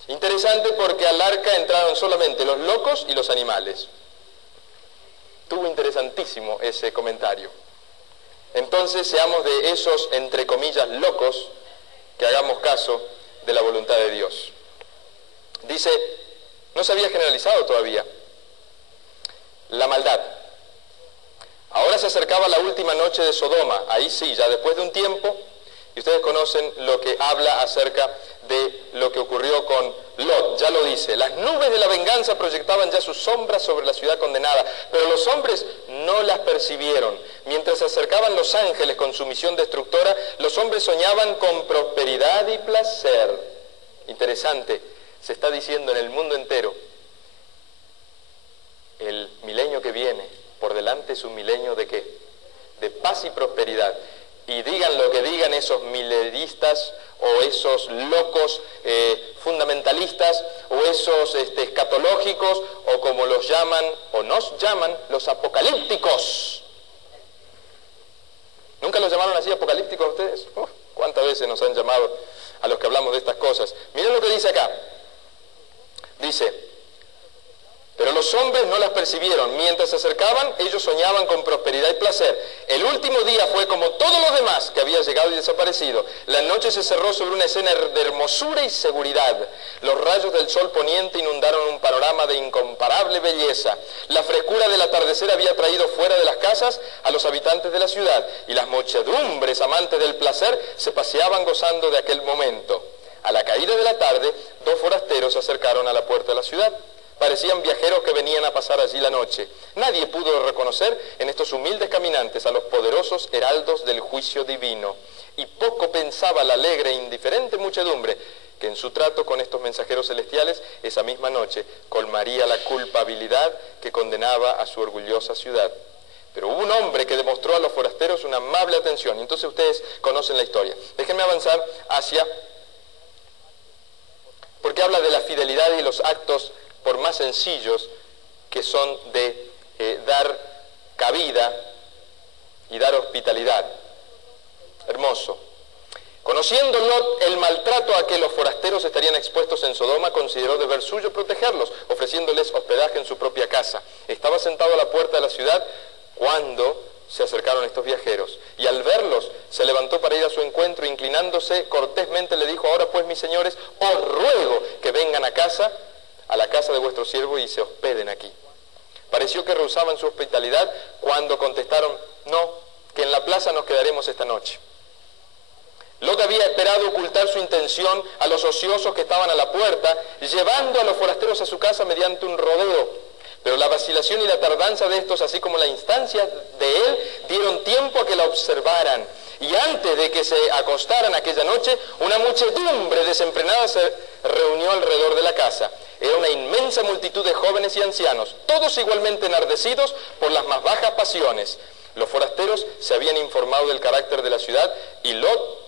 interesante, porque al arca entraron solamente los locos y los animales. Estuvo interesantísimo ese comentario. Entonces seamos de esos, entre comillas, locos, que hagamos caso de la voluntad de Dios. Dice, no se había generalizado todavía la maldad. Ahora se acercaba la última noche de Sodoma, ahí sí, ya después de un tiempo, y ustedes conocen lo que habla acerca de lo que ocurrió con Lot. Ya lo dice: las nubes de la venganza proyectaban ya sus sombras sobre la ciudad condenada, pero los hombres no las percibieron. Mientras se acercaban los ángeles con su misión destructora, los hombres soñaban con prosperidad y placer. Interesante, se está diciendo en el mundo entero el milenio que viene por delante es un milenio ¿de qué? De paz y prosperidad. Y digan lo que digan esos mileristas o esos locos fundamentalistas o esos escatológicos o como los llaman o nos llaman los apocalípticos. ¿Nunca los llamaron así apocalípticos a ustedes? ¿Cuántas veces nos han llamado a los que hablamos de estas cosas? Miren lo que dice acá. Dice: pero los hombres no las percibieron. Mientras se acercaban, ellos soñaban con prosperidad y placer. El último día fue como todos los demás que había llegado y desaparecido. La noche se cerró sobre una escena de hermosura y seguridad. Los rayos del sol poniente inundaron un panorama de incomparable belleza. La frescura del atardecer había traído fuera de las casas a los habitantes de la ciudad, y las muchedumbres amantes del placer se paseaban gozando de aquel momento. A la caída de la tarde, 2 forasteros se acercaron a la puerta de la ciudad. Parecían viajeros que venían a pasar allí la noche. Nadie pudo reconocer en estos humildes caminantes a los poderosos heraldos del juicio divino. Y poco pensaba la alegre e indiferente muchedumbre que en su trato con estos mensajeros celestiales, esa misma noche, colmaría la culpabilidad que condenaba a su orgullosa ciudad. Pero hubo un hombre que demostró a los forasteros una amable atención. Y entonces ustedes conocen la historia. Déjenme avanzar hacia... porque habla de la fidelidad y los actos por más sencillos que son de dar cabida y dar hospitalidad. Hermoso. Conociendo Lot el maltrato a que los forasteros estarían expuestos en Sodoma, consideró deber suyo protegerlos, ofreciéndoles hospedaje en su propia casa. Estaba sentado a la puerta de la ciudad cuando se acercaron estos viajeros, y al verlos se levantó para ir a su encuentro, inclinándose cortésmente le dijo: ahora pues, mis señores, os ruego que vengan a la casa de vuestro siervo y se hospeden aquí. Pareció que rehusaban su hospitalidad cuando contestaron: no, que en la plaza nos quedaremos esta noche. Lot había esperado ocultar su intención a los ociosos que estaban a la puerta, llevando a los forasteros a su casa mediante un rodeo. Pero la vacilación y la tardanza de estos, así como la instancia de él, dieron tiempo a que la observaran. Y antes de que se acostaran aquella noche, una muchedumbre desenfrenada se reunió alrededor de la casa. Era una inmensa multitud de jóvenes y ancianos, todos igualmente enardecidos por las más bajas pasiones. Los forasteros se habían informado del carácter de la ciudad y Lot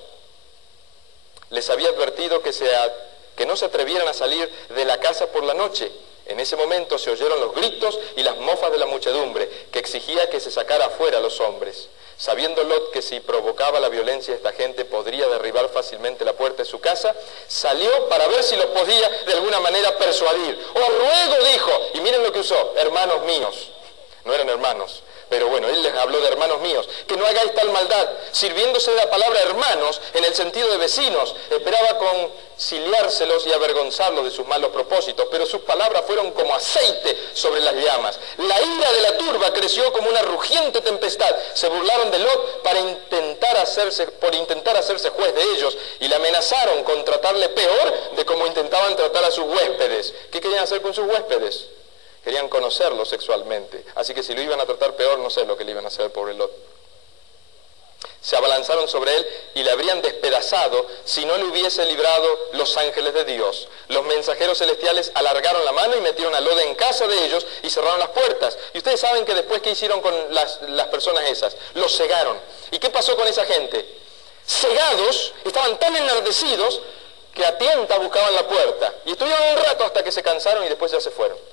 les había advertido que no se atrevieran a salir de la casa por la noche. En ese momento se oyeron los gritos y las mofas de la muchedumbre, que exigía que se sacara afuera a los hombres. Sabiendo Lot que si provocaba la violencia de esta gente podría derribar fácilmente la puerta de su casa, salió para ver si los podía de alguna manera persuadir. ¡Os ruego!, dijo, y miren lo que usó: hermanos míos. No eran hermanos, pero bueno, él les habló de hermanos míos, que no hagáis tal maldad, sirviéndose de la palabra hermanos en el sentido de vecinos. Esperaba conciliárselos y avergonzarlos de sus malos propósitos, pero sus palabras fueron como aceite sobre las llamas. La ira de la turba creció como una rugiente tempestad. Se burlaron de Lot por intentar hacerse juez de ellos, y le amenazaron con tratarle peor de como intentaban tratar a sus huéspedes. ¿Qué querían hacer con sus huéspedes? Querían conocerlo sexualmente. Así que si lo iban a tratar peor, no sé lo que le iban a hacer al pobre Lot. Se abalanzaron sobre él y le habrían despedazado si no le hubiese librado los ángeles de Dios. Los mensajeros celestiales alargaron la mano y metieron a Lot en casa de ellos y cerraron las puertas. Y ustedes saben que después, ¿qué hicieron con las personas esas? Los cegaron. ¿Y qué pasó con esa gente? Cegados, estaban tan enardecidos que a tientas buscaban la puerta. Y estuvieron un rato hasta que se cansaron y después ya se fueron.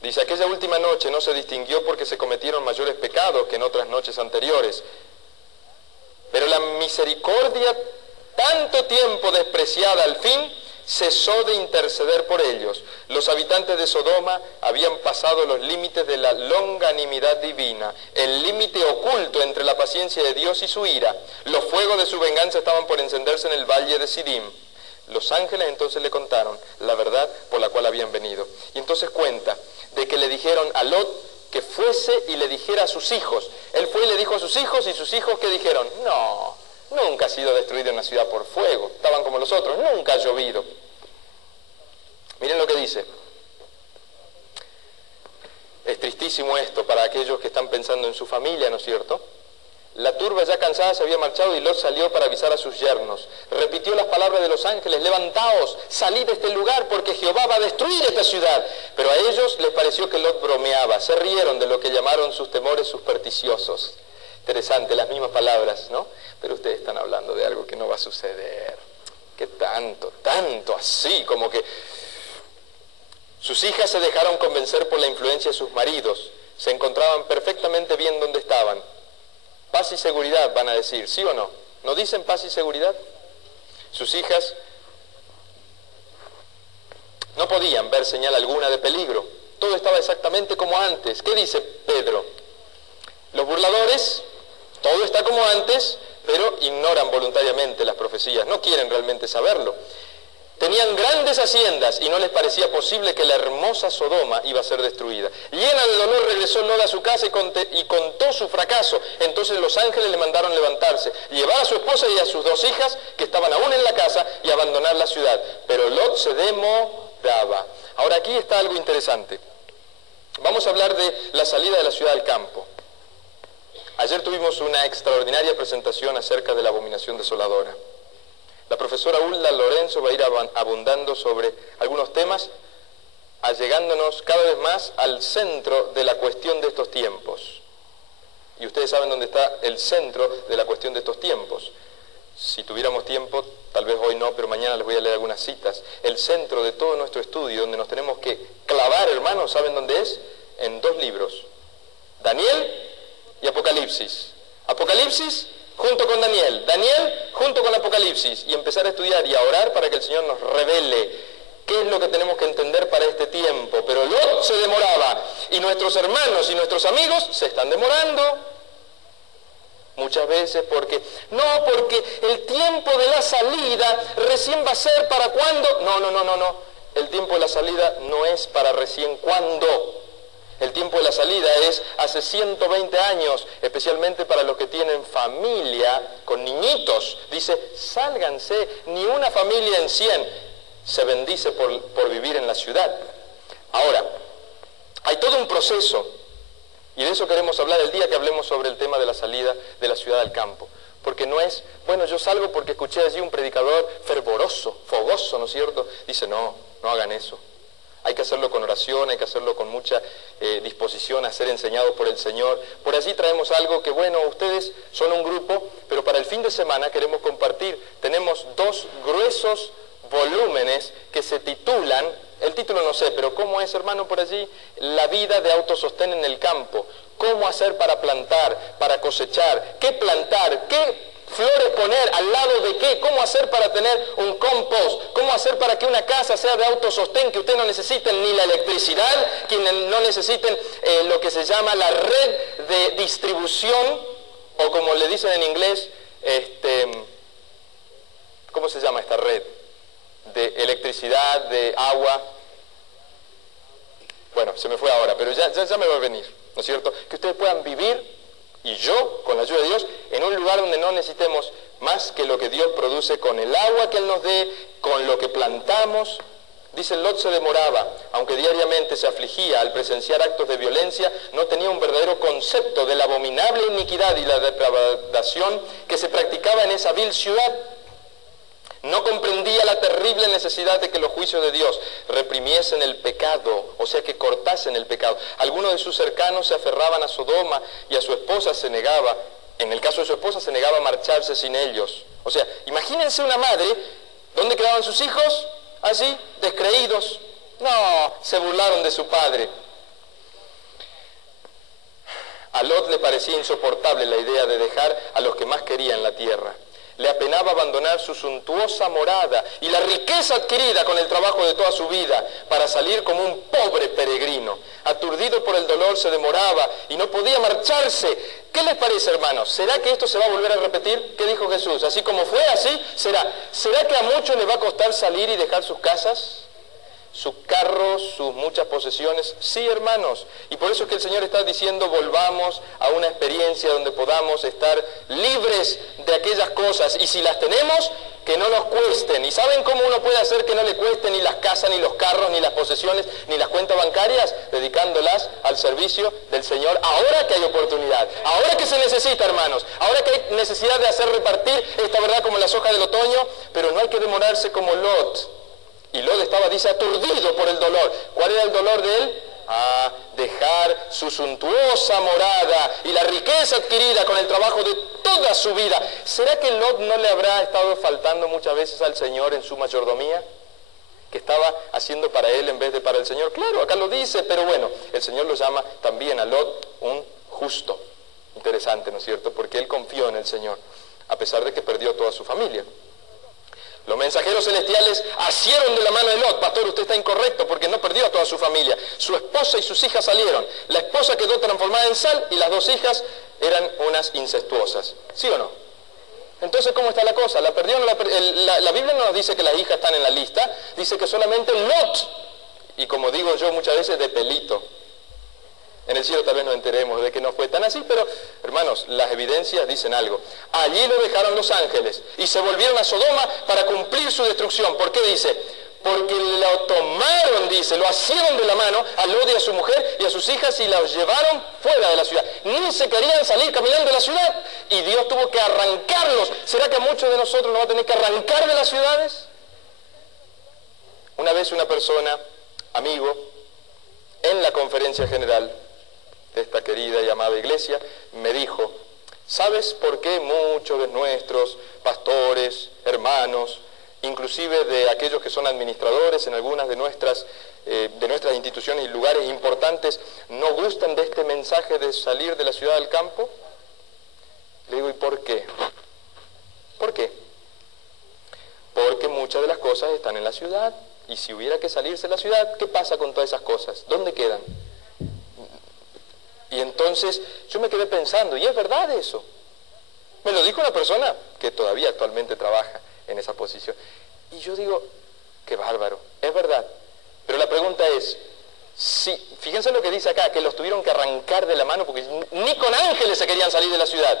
Dice: aquella última noche no se distinguió porque se cometieron mayores pecados que en otras noches anteriores. Pero la misericordia, tanto tiempo despreciada, al fin cesó de interceder por ellos. Los habitantes de Sodoma habían pasado los límites de la longanimidad divina, el límite oculto entre la paciencia de Dios y su ira. Los fuegos de su venganza estaban por encenderse en el valle de Sidim. Los ángeles entonces le contaron la verdad por la cual habían venido. Y entonces cuenta de que le dijeron a Lot que fuese y le dijera a sus hijos. Él fue y le dijo a sus hijos, y sus hijos, ¿qué dijeron? No, nunca ha sido destruida una ciudad por fuego. Estaban como los otros, nunca ha llovido. Miren lo que dice. Es tristísimo esto para aquellos que están pensando en su familia, ¿no es cierto? La turba ya cansada se había marchado y Lot salió para avisar a sus yernos. Repitió las palabras de los ángeles: levantaos, salid de este lugar porque Jehová va a destruir esta ciudad. Pero a ellos les pareció que Lot bromeaba. Se rieron de lo que llamaron sus temores supersticiosos. Interesante, las mismas palabras, ¿no? Pero ustedes están hablando de algo que no va a suceder. ¿Qué tanto así? Como que sus hijas se dejaron convencer por la influencia de sus maridos. Se encontraban perfectamente bien donde estaban. Paz y seguridad, van a decir, ¿sí o no? ¿No dicen paz y seguridad? Sus hijas no podían ver señal alguna de peligro. Todo estaba exactamente como antes. ¿Qué dice Pedro? Los burladores, todo está como antes, pero ignoran voluntariamente las profecías. No quieren realmente saberlo. Tenían grandes haciendas y no les parecía posible que la hermosa Sodoma iba a ser destruida. Llena de dolor regresó Lot a su casa y contó su fracaso. Entonces los ángeles le mandaron levantarse, llevar a su esposa y a sus 2 hijas que estaban aún en la casa y abandonar la ciudad. Pero Lot se demoraba. Ahora aquí está algo interesante. Vamos a hablar de la salida de la ciudad al campo. Ayer tuvimos una extraordinaria presentación acerca de la abominación desoladora. La profesora Hulda Lorenzo va a ir abundando sobre algunos temas, allegándonos cada vez más al centro de la cuestión de estos tiempos. Y ustedes saben dónde está el centro de la cuestión de estos tiempos. Si tuviéramos tiempo, tal vez hoy no, pero mañana les voy a leer algunas citas. El centro de todo nuestro estudio, donde nos tenemos que clavar, hermanos, ¿saben dónde es? En 2 libros. Daniel y Apocalipsis. Apocalipsis junto con Daniel, Daniel junto con Apocalipsis, y empezar a estudiar y a orar para que el Señor nos revele qué es lo que tenemos que entender para este tiempo. Pero Lot se demoraba, y nuestros hermanos y nuestros amigos se están demorando. Muchas veces porque el tiempo de la salida recién va a ser para cuándo. No. El tiempo de la salida no es para recién cuándo. El tiempo de la salida es hace 120 años, especialmente para los que tienen familia con niñitos. Dice, sálganse, ni una familia en 100 se bendice por vivir en la ciudad. Ahora, hay todo un proceso, y de eso queremos hablar el día que hablemos sobre el tema de la salida de la ciudad al campo. Porque no es, bueno, yo salgo porque escuché allí un predicador fervoroso, fogoso, ¿no es cierto? Dice, no hagan eso. Hay que hacerlo con oración, hay que hacerlo con mucha disposición a ser enseñados por el Señor. Por allí traemos algo que, bueno, ustedes son un grupo, pero para el fin de semana queremos compartir. Tenemos 2 gruesos volúmenes que se titulan, el título no sé, pero ¿cómo es, hermano, por allí? La vida de autosostén en el campo. ¿Cómo hacer para plantar, para cosechar? ¿Qué plantar? ¿Qué flores poner al lado de qué? ¿Cómo hacer para tener un compost? ¿Cómo hacer para que una casa sea de autosostén, que ustedes no necesiten ni la electricidad, que no necesiten lo que se llama la red de distribución, o como le dicen en inglés, ¿cómo se llama esta red? De electricidad, de agua. Bueno, se me fue ahora, pero ya me va a venir, ¿no es cierto? Que ustedes puedan vivir, y yo, con la ayuda de Dios, en un lugar donde no necesitemos más que lo que Dios produce con el agua que Él nos dé, con lo que plantamos. Dice, Lot se demoraba, aunque diariamente se afligía al presenciar actos de violencia, no tenía un verdadero concepto de la abominable iniquidad y la depravación que se practicaba en esa vil ciudad. No comprendía la terrible necesidad de que los juicios de Dios reprimiesen el pecado, o sea, que cortasen el pecado. Algunos de sus cercanos se aferraban a Sodoma y a su esposa se negaba, en el caso de su esposa, se negaba a marcharse sin ellos. O sea, imagínense una madre, ¿dónde quedaban sus hijos? Así, descreídos. No, se burlaron de su padre. A Lot le parecía insoportable la idea de dejar a los que más quería en la tierra. Le apenaba abandonar su suntuosa morada y la riqueza adquirida con el trabajo de toda su vida para salir como un pobre peregrino. Aturdido por el dolor se demoraba y no podía marcharse. ¿Qué les parece, hermanos? ¿Será que esto se va a volver a repetir? ¿Qué dijo Jesús? Así como fue, así será. ¿Será que a muchos les va a costar salir y dejar sus casas, sus carros, sus muchas posesiones? Sí, hermanos, y por eso es que el Señor está diciendo, volvamos a una experiencia donde podamos estar libres de aquellas cosas, y si las tenemos, que no nos cuesten. ¿Y saben cómo uno puede hacer que no le cuesten ni las casas, ni los carros, ni las posesiones, ni las cuentas bancarias? Dedicándolas al servicio del Señor, ahora que hay oportunidad, ahora que se necesita, hermanos, ahora que hay necesidad de hacer repartir esta verdad como las hojas del otoño, pero no hay que demorarse como Lot. Y Lot estaba, dice, aturdido por el dolor. ¿Cuál era el dolor de él? A dejar su suntuosa morada y la riqueza adquirida con el trabajo de toda su vida. ¿Será que Lot no le habrá estado faltando muchas veces al Señor en su mayordomía? Que estaba haciendo para él en vez de para el Señor. Claro, acá lo dice, pero bueno, el Señor lo llama también a Lot un justo. Interesante, ¿no es cierto? Porque él confió en el Señor, a pesar de que perdió toda su familia. Los mensajeros celestiales asieron de la mano de Lot. Pastor, usted está incorrecto porque no perdió a toda su familia. Su esposa y sus hijas salieron. La esposa quedó transformada en sal y las dos hijas eran unas incestuosas. ¿Sí o no? Entonces, ¿cómo está la cosa? ¿La perdió o no la Biblia no nos dice que las hijas están en la lista. Dice que solamente Lot, y como digo yo muchas veces, de pelito. En el cielo tal vez nos enteremos de que no fue tan así, pero, hermanos, las evidencias dicen algo. Allí lo dejaron los ángeles y se volvieron a Sodoma para cumplir su destrucción. ¿Por qué dice? Porque lo tomaron, dice, lo asieron de la mano a Lot y a su mujer y a sus hijas y los llevaron fuera de la ciudad. Ni se querían salir caminando de la ciudad y Dios tuvo que arrancarlos. ¿Será que a muchos de nosotros nos va a tener que arrancar de las ciudades? Una vez una persona, amigo, en la conferencia general de esta querida y amada iglesia, me dijo, ¿sabes por qué muchos de nuestros pastores, hermanos, inclusive de aquellos que son administradores en algunas de nuestras instituciones y lugares importantes, no gustan de este mensaje de salir de la ciudad al campo? Le digo, ¿y por qué? ¿Por qué? Porque muchas de las cosas están en la ciudad, y si hubiera que salirse de la ciudad, ¿qué pasa con todas esas cosas? ¿Dónde quedan? Y entonces yo me quedé pensando, y es verdad eso. Me lo dijo una persona que todavía actualmente trabaja en esa posición. Y yo digo, qué bárbaro, es verdad. Pero la pregunta es, si, fíjense lo que dice acá, que los tuvieron que arrancar de la mano porque ni con ángeles se querían salir de la ciudad.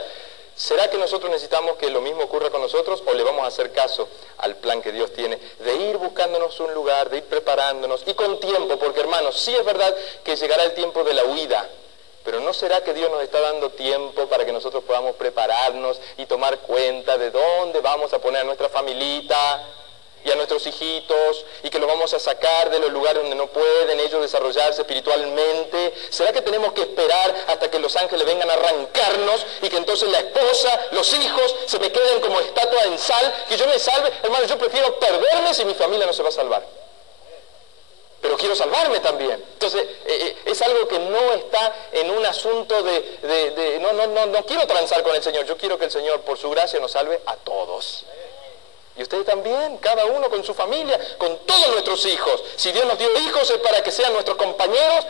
¿Será que nosotros necesitamos que lo mismo ocurra con nosotros o le vamos a hacer caso al plan que Dios tiene de ir buscándonos un lugar, de ir preparándonos y con tiempo? Porque, hermanos, sí es verdad que llegará el tiempo de la huida. Pero ¿no será que Dios nos está dando tiempo para que nosotros podamos prepararnos y tomar cuenta de dónde vamos a poner a nuestra familita y a nuestros hijitos y que los vamos a sacar de los lugares donde no pueden ellos desarrollarse espiritualmente? ¿Será que tenemos que esperar hasta que los ángeles vengan a arrancarnos y que entonces la esposa, los hijos se me queden como estatua en sal, que yo me salve? Hermano, yo prefiero perderme si mi familia no se va a salvar. Pero quiero salvarme también. Entonces, es algo que no está en un asunto no quiero transar con el Señor. Yo quiero que el Señor, por su gracia, nos salve a todos. Y ustedes también, cada uno con su familia, con todos nuestros hijos. Si Dios nos dio hijos es para que sean nuestros compañeros.